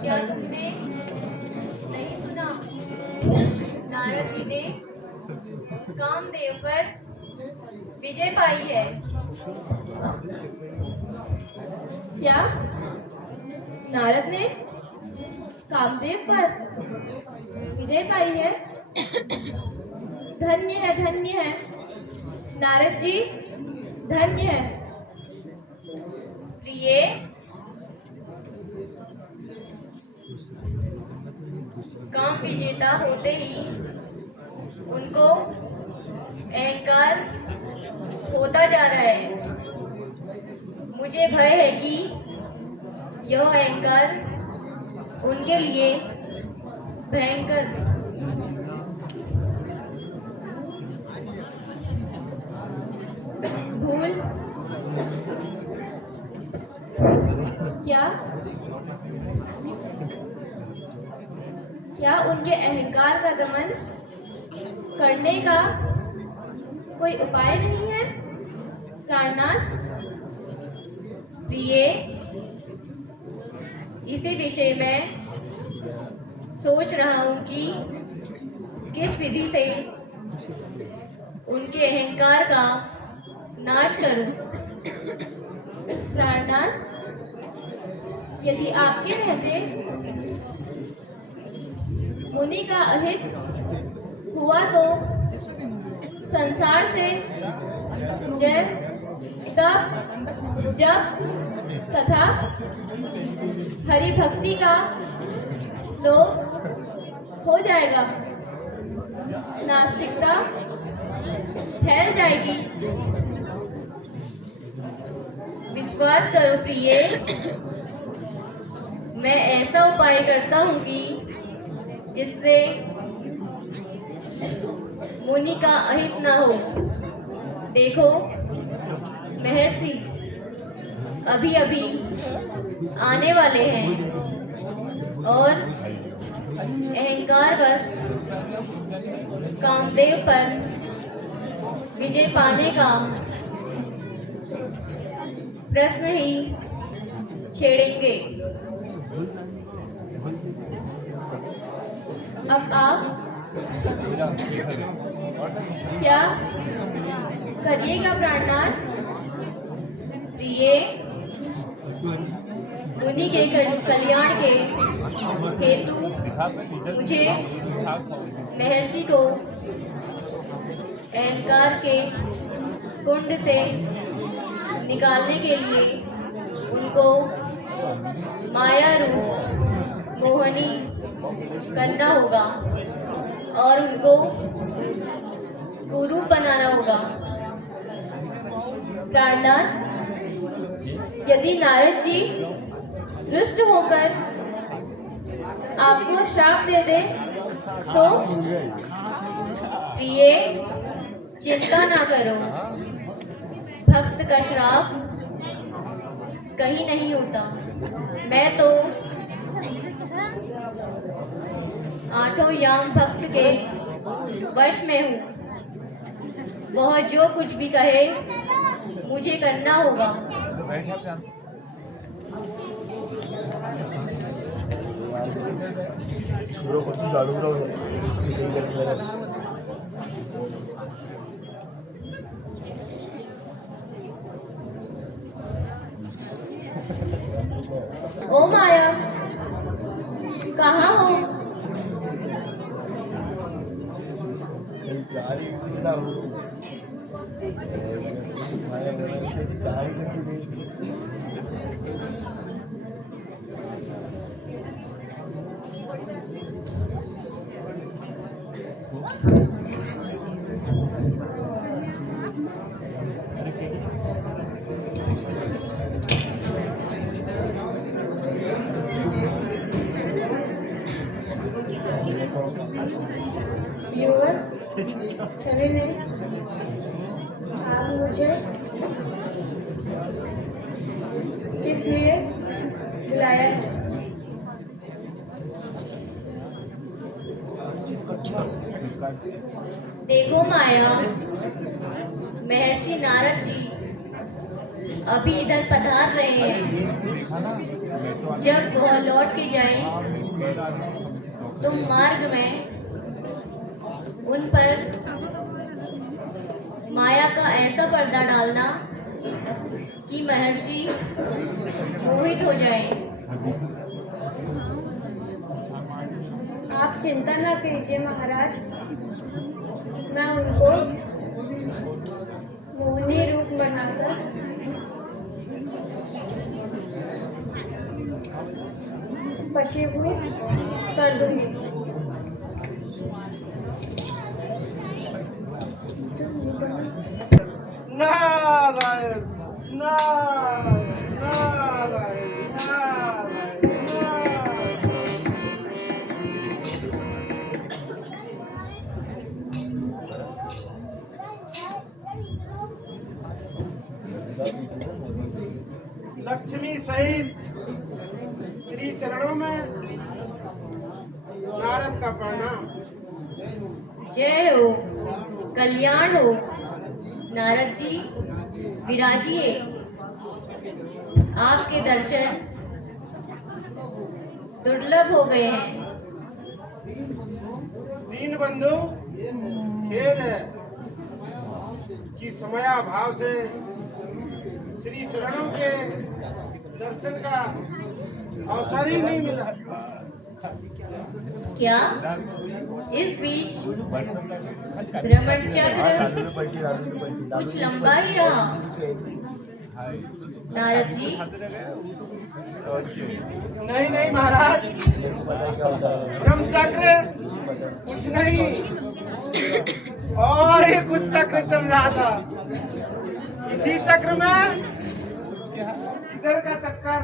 क्या तुमने नहीं सुना? नारद जी ने कामदेव पर विजय पाई है। क्या नारद ने कामदेव पर विजय पाई है? धन्य है नारद जी, धन्य है। प्रिय, काम विजेता होते ही उनको अहंकार होता जा रहा है। मुझे भय है कि यह अहंकार उनके लिए भयंकर भूल क्या उनके अहंकार का दमन करने का कोई उपाय नहीं है? प्राणनाथ, प्रिय, इसी विषय में सोच रहा हूँ कि किस विधि से उनके अहंकार का नाश करूं। प्राणनाथ, यदि आपके रहते मुनि का अहित हुआ तो संसार से जय, तप, जप तथा हरि भक्ति का लोप हो जाएगा, नास्तिकता फैल जाएगी। विश्वास करो प्रिय, मैं ऐसा उपाय करता हूँ कि जिससे मुनि का अहित न हो। देखो महर्षि अभी अभी आने वाले हैं और अहंकार बस कामदेव पर विजय पाने का प्रश्न ही छेड़ेंगे। अब आप क्या करिएगा प्राणनाथ? प्रिय, मुनि के कल्याण के हेतु मुझे महर्षि को अहंकार के कुंड से निकालने के लिए उनको माया रूप मोहनी करना होगा और उनको कुरूप बनाना होगा। प्राणनाथ, यदि नारद जी रुष्ट होकर आपको श्राप दे दे तो? प्रिय, चिंता ना करो, भक्त का श्राप कहीं नहीं होता। मैं तो आठों याम भक्त के वश में हूँ। वह जो कुछ भी कहे मुझे करना होगा। ओ माया, कहाँ हो? व्यूअर, चले नहीं, आप मुझे इसलिए बुलाया है। देखो माया, महर्षि नारद जी अभी इधर पधार रहे हैं। जब वह लौट के जाएं, तुम मार्ग में उन पर माया का ऐसा पर्दा डालना कि महर्षि मोहित हो जाएं। आप चिंता ना कीजिए महाराज, मैं उनको मोहिनी रूप बनाकर वशीभूत कर दूंगी। नारायण नारायण नारायण नारायण नारायण। लक्ष्मी सहित श्री चरणों में नारद का प्रणाम। जय हो, कल्याण हो। नारद जी विराजिए। आपके दर्शन दुर्लभ हो गए हैं। दीन बंधु, खेद है कि समयाभाव से श्री चरणों के दर्शन का अवसर ही नहीं मिला। क्या इस बीच भ्रमण चक्र कुछ लंबा ही रहा? नारद जी, नहीं महाराज, ब्रह्मचक्र कुछ नहीं और ही कुछ चक्र चल रहा था। इसी चक्र में इधर का चक्कर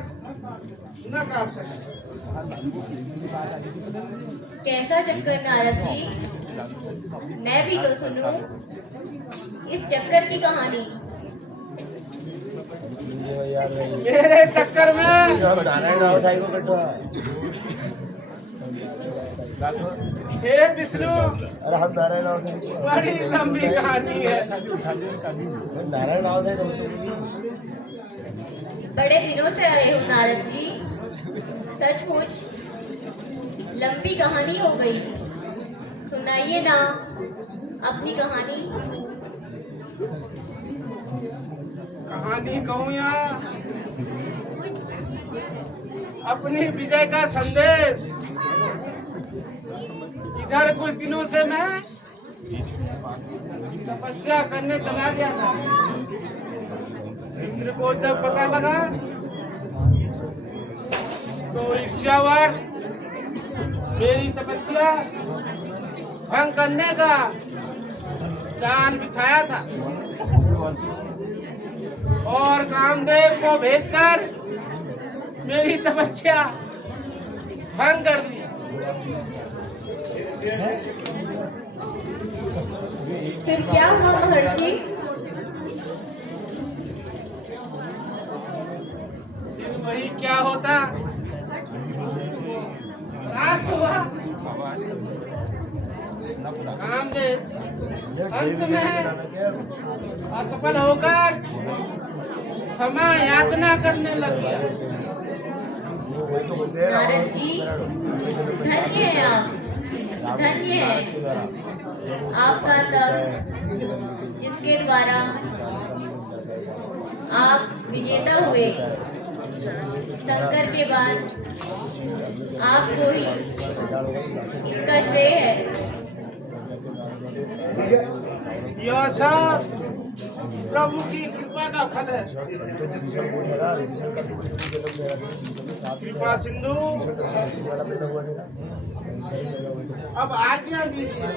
न काट सके। कैसा चक्कर नारद जी? मैं भी तो सुनूं इस चक्कर की कहानी। मेरे चक्कर में हे विष्णु, बड़ी लंबी कहानी है। बड़े दिनों से आए हो नारद जी, सचमुच लंबी कहानी हो गई। सुनाइए ना अपनी कहानी। कहानी कहूँ या अपनी विजय का संदेश। इधर कुछ दिनों से मैं तपस्या करने चला गया था। इंद्र को जब पता लगा तो ईर्ष्यावश मेरी तपस्या भंग करने का जाल बिछाया था और कामदेव को भेजकर मेरी तपस्या भंग कर दी। फिर क्या हुआ महर्षि? फिर वही क्या होता, राष्ट्र हुआ। कामदेव अंत में असफल होकर क्षमा याचना करने लग गया। नारद जी, धन्य है आप, धन्य है आपका तप, जिसके द्वारा आप विजेता हुए। शंकर के बाद आपको ही इसका श्रेय है। यह सब प्रभु की कृपा का फल है। कृपा सिंधु, अब आज्ञा दीजिए।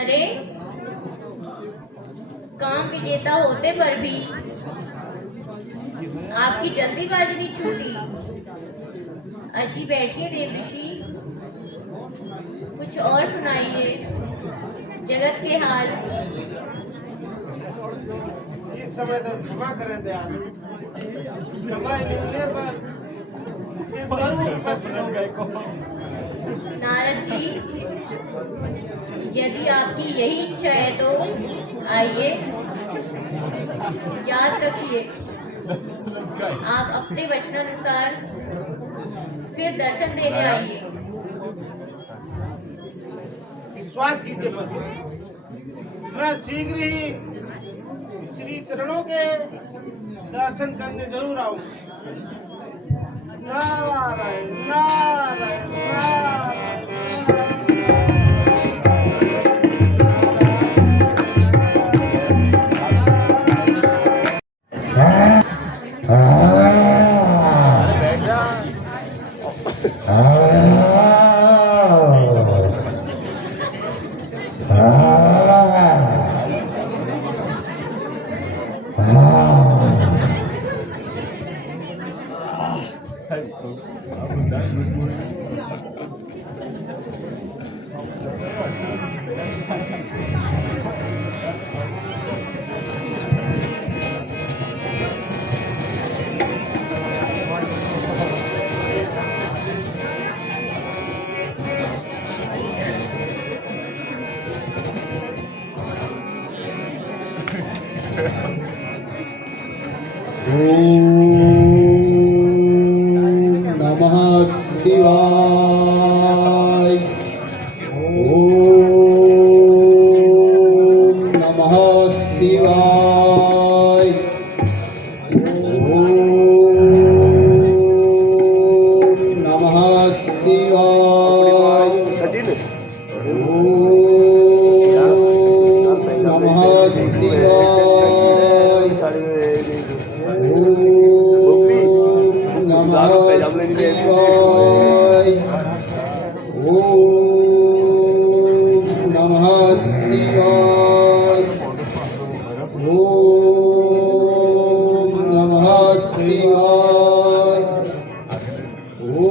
अरे, काम विजेता होते पर भी आपकी जल्दीबाजी नहीं छूटी। अजी बैठिए देव ऋषि, कुछ और सुनाइए जगत के हाल। इस समय तो क्षमा करें दयाल, समय मिलने पर नारद जी, यदि आपकी यही इच्छा है तो आइए। याद रखिए, आप अपने वचनानुसार फिर दर्शन देने आइए। विश्वास कीजिए प्रभु, मैं शीघ्र ही श्री चरणों के दर्शन करने जरूर आऊंगा। नारायण नारायण नारायण। नमः शिवाय। ओम नमः शिवाय। ओम नमः शिवाय। सचिन ओम नमः शिवाय। ओम नमः शिवाय। ओम नमः शिवाय। ओम नमः शिवाय। ओम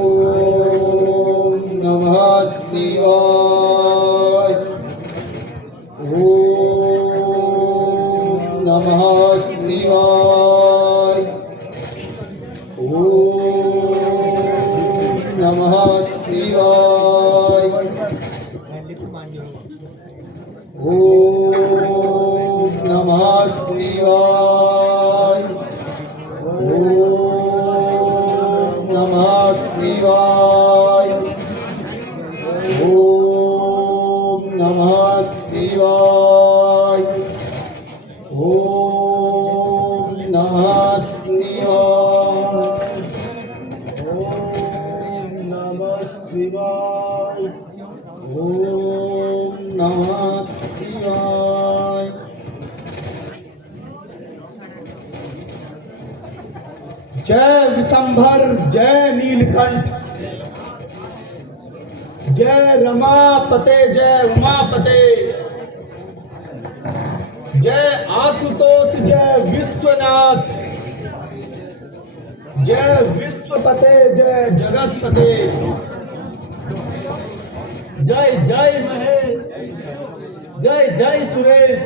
नमः शिवाय। ओम नमः शिवाय। ओम नमः शिवाय। ओम नमः शिवाय। ओम नमः शिवाय। ओम नमः शिवाय। ओम नमः शिवाय। ओम नमः शिवाय। ओम नमः शिवाय। जय विशंभर, जय नीलकंठ, जय रमापते, जय उमापते, जय आशुतोष, जय विश्वनाथ, जय विश्वपते, जय जगतपते। जय जय महेश, जय जय सुरेश,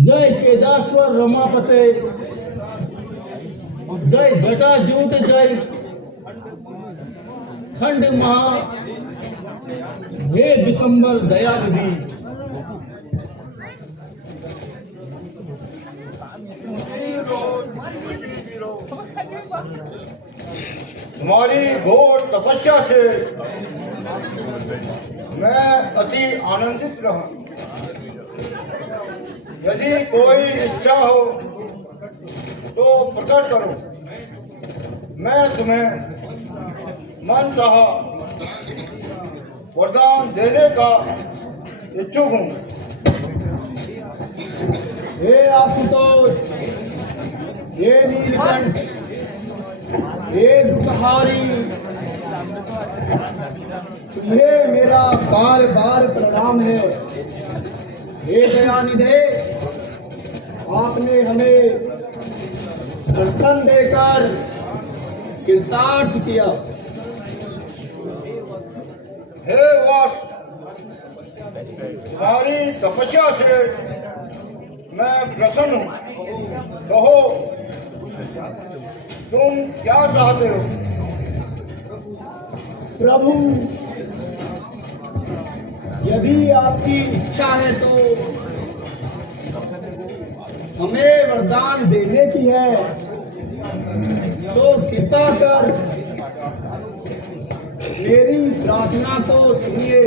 जय केदाश्वर रमापते, जय जटाजूट, जय खंड महा, हे विशंबर दयानिधि। तुम्हारी घोर तपस्या से मैं अति आनंदित रहूं। यदि कोई इच्छा हो तो प्रकट करो, मैं तुम्हें मन चाहा वरदान देने का इच्छुक हूँ। हे आशुतोष, हे नीलकंठ, हे दुखहारी, तुम्हें मेरा बार बार प्रणाम है। हे दयानिधे, आपने हमें दर्शन देकर कृतार्थ किया। हे वत्स, तुम्हारी तपस्या से मैं प्रसन्न हूँ। कहो तुम क्या चाहते हो? प्रभु, यदि आपकी इच्छा है तो हमें वरदान देने की है, तो कृपा कर मेरी प्रार्थना को सुनिए।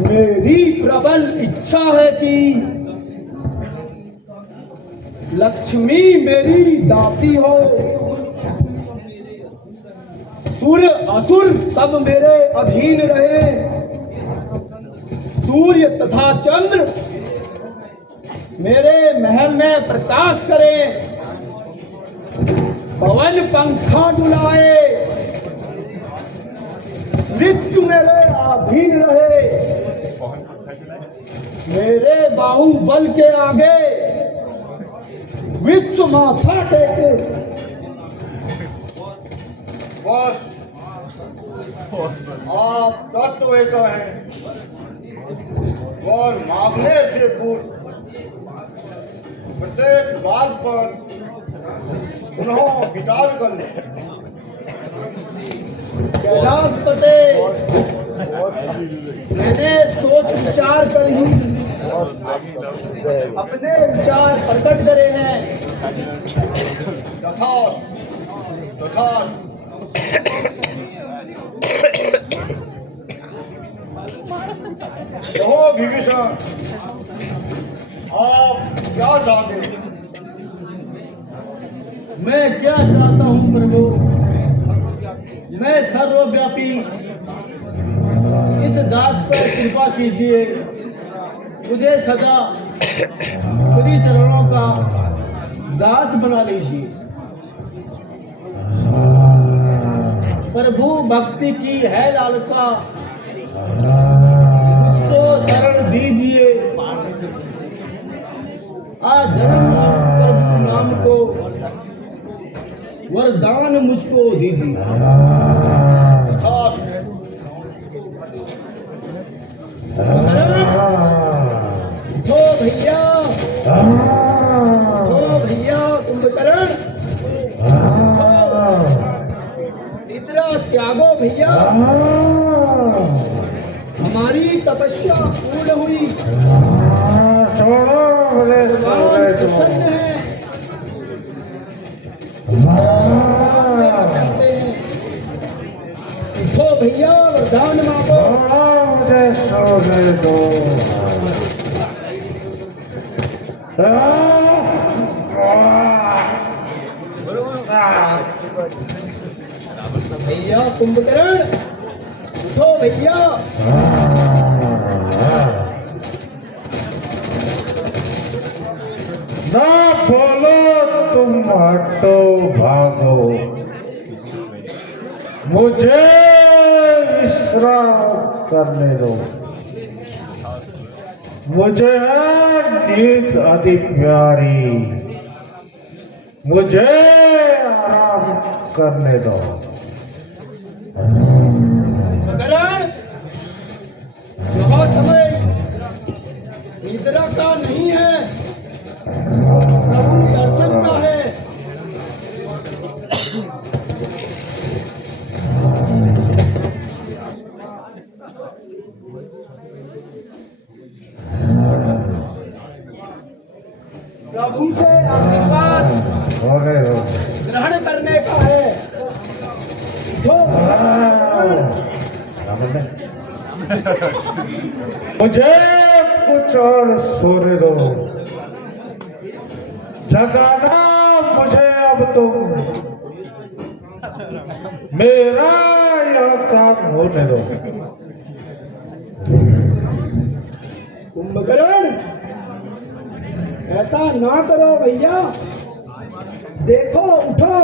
मेरी प्रबल इच्छा है कि लक्ष्मी मेरी दासी हो, सूर्य असुर सब मेरे अधीन रहे, सूर्य तथा चंद्र मेरे महल में प्रकाश करें, पवन पंखा डुलाए, मृत्यु मेरे अधीन रहे, मेरे बाहुबल के आगे विश्व माथा टेके। बस आप तत्ववेता हैं और मांगने से पूर्व प्रत्येक बात पर पुनः विचार कर ले। कैलाश पते, मैंने सोच विचार कर ही अपने विचार प्रकट करे हैं। कहो विभीषण, आप क्या चाहते? मैं क्या चाहता हूँ प्रभु, मैं सर्वव्यापी इस दास पर कृपा कीजिए, मुझे सदा श्री चरणों का दास बना लीजिए। प्रभु भक्ति की है लालसा, मुझको शरण दीजिए। आज जन्म प्रभु नाम को वरदान मुझको दीजिए। उठो भैया, उठो भैया कुंभकर्ण, निद्रा त्यागो भैया, हमारी तपस्या पूर्ण हुई, भगवान प्रसन्न है। चलते हैं, उठो भैया वरदान मांगो। मुझे सोने दो। भैया कुंभकर्ण, उठो भैया। ना बोलो तुम हटो भागो, मुझे विश्राम करने दो। मुझे नींद अति प्यारी, मुझे आराम करने दो। कुंभकर्ण, यह समय निद्रा का नहीं है, प्रभु दर्शन का है। प्रभु से आशीर्वाद ग्रहण करने का है। जो मुझे कुछ और सोने दो, जगाना मुझे अब तुम, मेरा यह काम होने दो। कुंभकर्ण, ऐसा ना करो भैया, देखो उठो,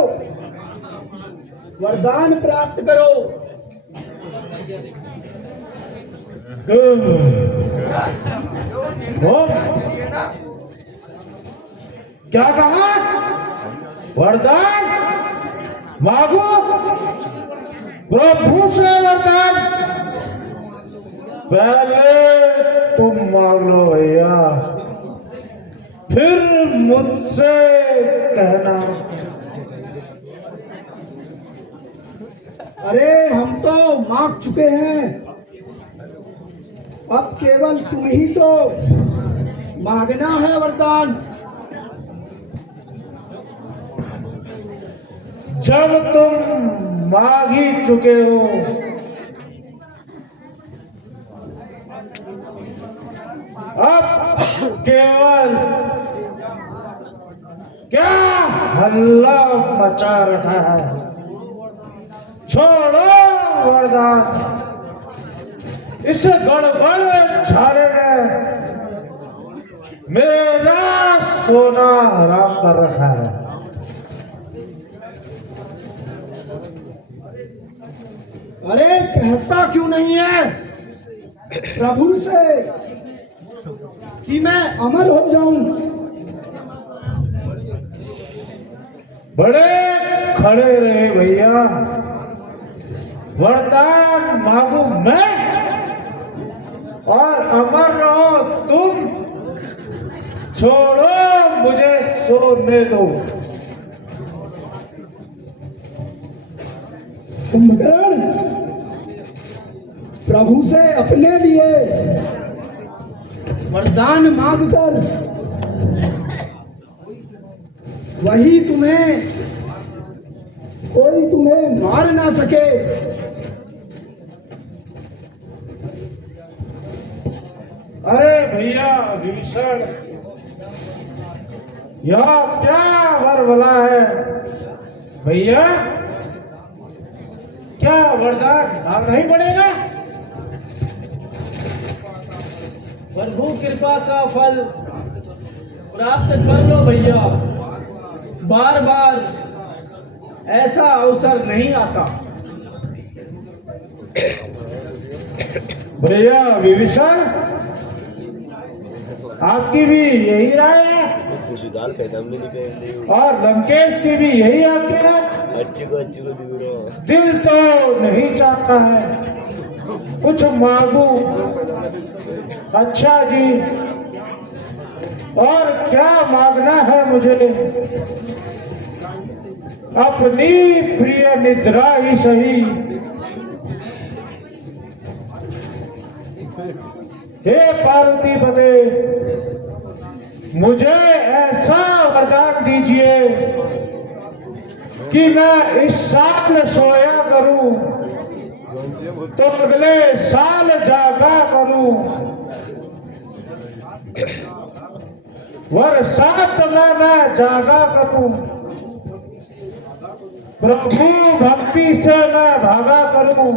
वरदान प्राप्त करो। क्या कहा? वरदान मांगो, प्रभु से वरदान। पहले तुम मांग लो भैया, फिर मुझसे कहना। अरे हम तो मांग चुके हैं, अब केवल तुम ही तो मांगना है वरदान। जब तुम मांग ही चुके हो, अब केवल क्या हल्ला मचा रखा है? छोड़ो वरदान, इस गड़बड़ झाड़े ने मेरा सोना हराम कर रखा है। अरे कहता क्यों नहीं है प्रभु से कि मैं अमर हो जाऊं? बड़े खड़े रहे भैया, वरदान मांगू मैं और अमर रहो तुम। छोड़ो मुझे सोने दो। कुंभकर्ण, प्रभु से अपने लिए वरदान मांगकर वही कोई तुम्हें मार ना सके। अरे भैया विभीषण, यह क्या वर बोला है भैया? क्या वरदान मांगना ही पड़ेगा? प्रभु कृपा का फल प्राप्त कर लो भैया, बार बार ऐसा अवसर नहीं आता। भैया विभीषण, आपकी भी यही राय है और लंकेश की भी यही आज्ञा है? दिल तो नहीं चाहता है कुछ मांगू। अच्छा जी, और क्या मांगना है मुझे? अपनी प्रिय निद्रा ही सही। हे पार्वती पते, मुझे ऐसा वरदान दीजिए कि मैं इस साल सोया करूं तो अगले साल जागा करूं, बरसात में मैं जागा करूं, प्रभु भक्ति से मैं भागा करूं,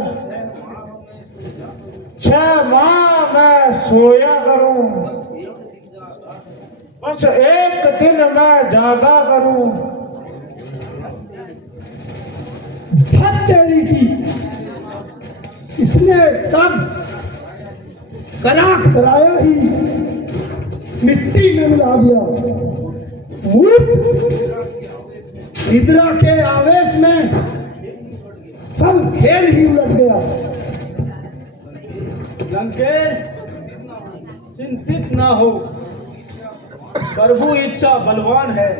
6 माह मैं सोया करूं, बस एक दिन मैं जागा करूं। तेरी की इसने सब कराया ही मिट्टी में मिला दिया। मूर्ख, निद्रा के आवेश में सब खेल ही उलट गया। लंकेश, चिंतित ना हो, प्रभु इच्छा बलवान है,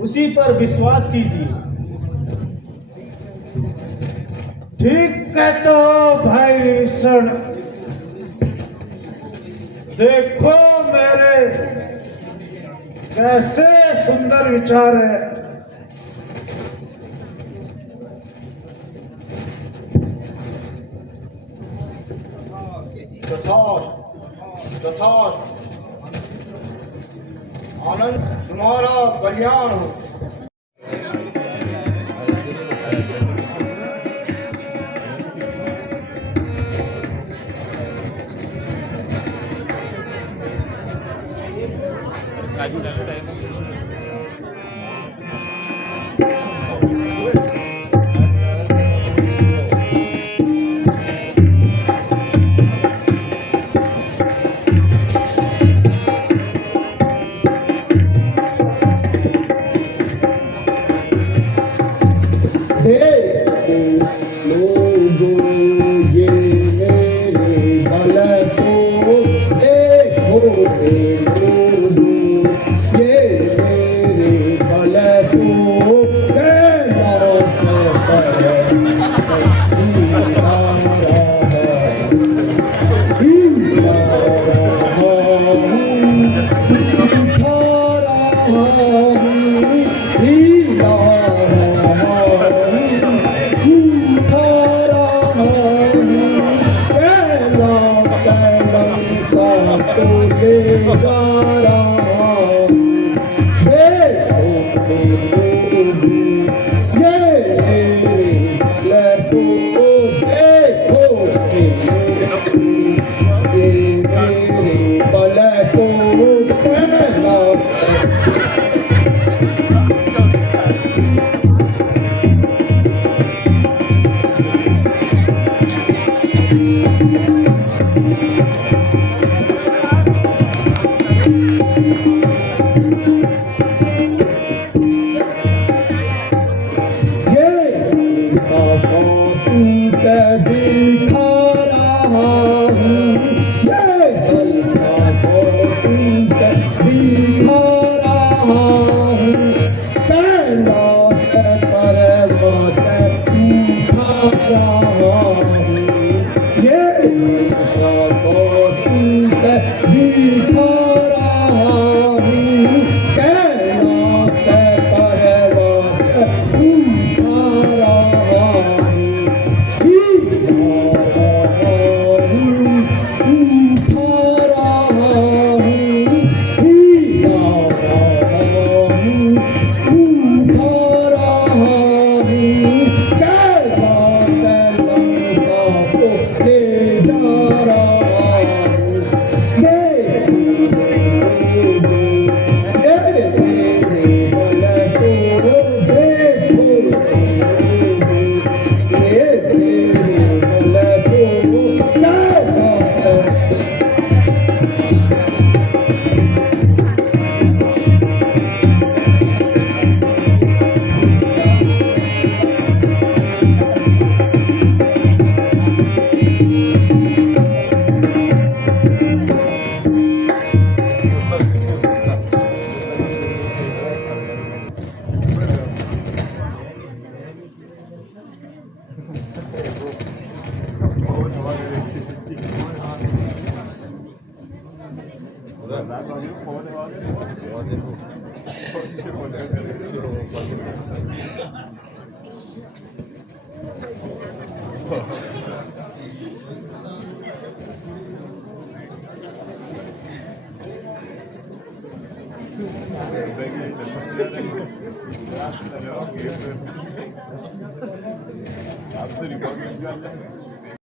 उसी पर विश्वास कीजिए। ठीक है तो भाई विभीषण, देखो मेरे कैसे सुंदर विचार है। आनंद तुम्हारा कल्याण हो। After you got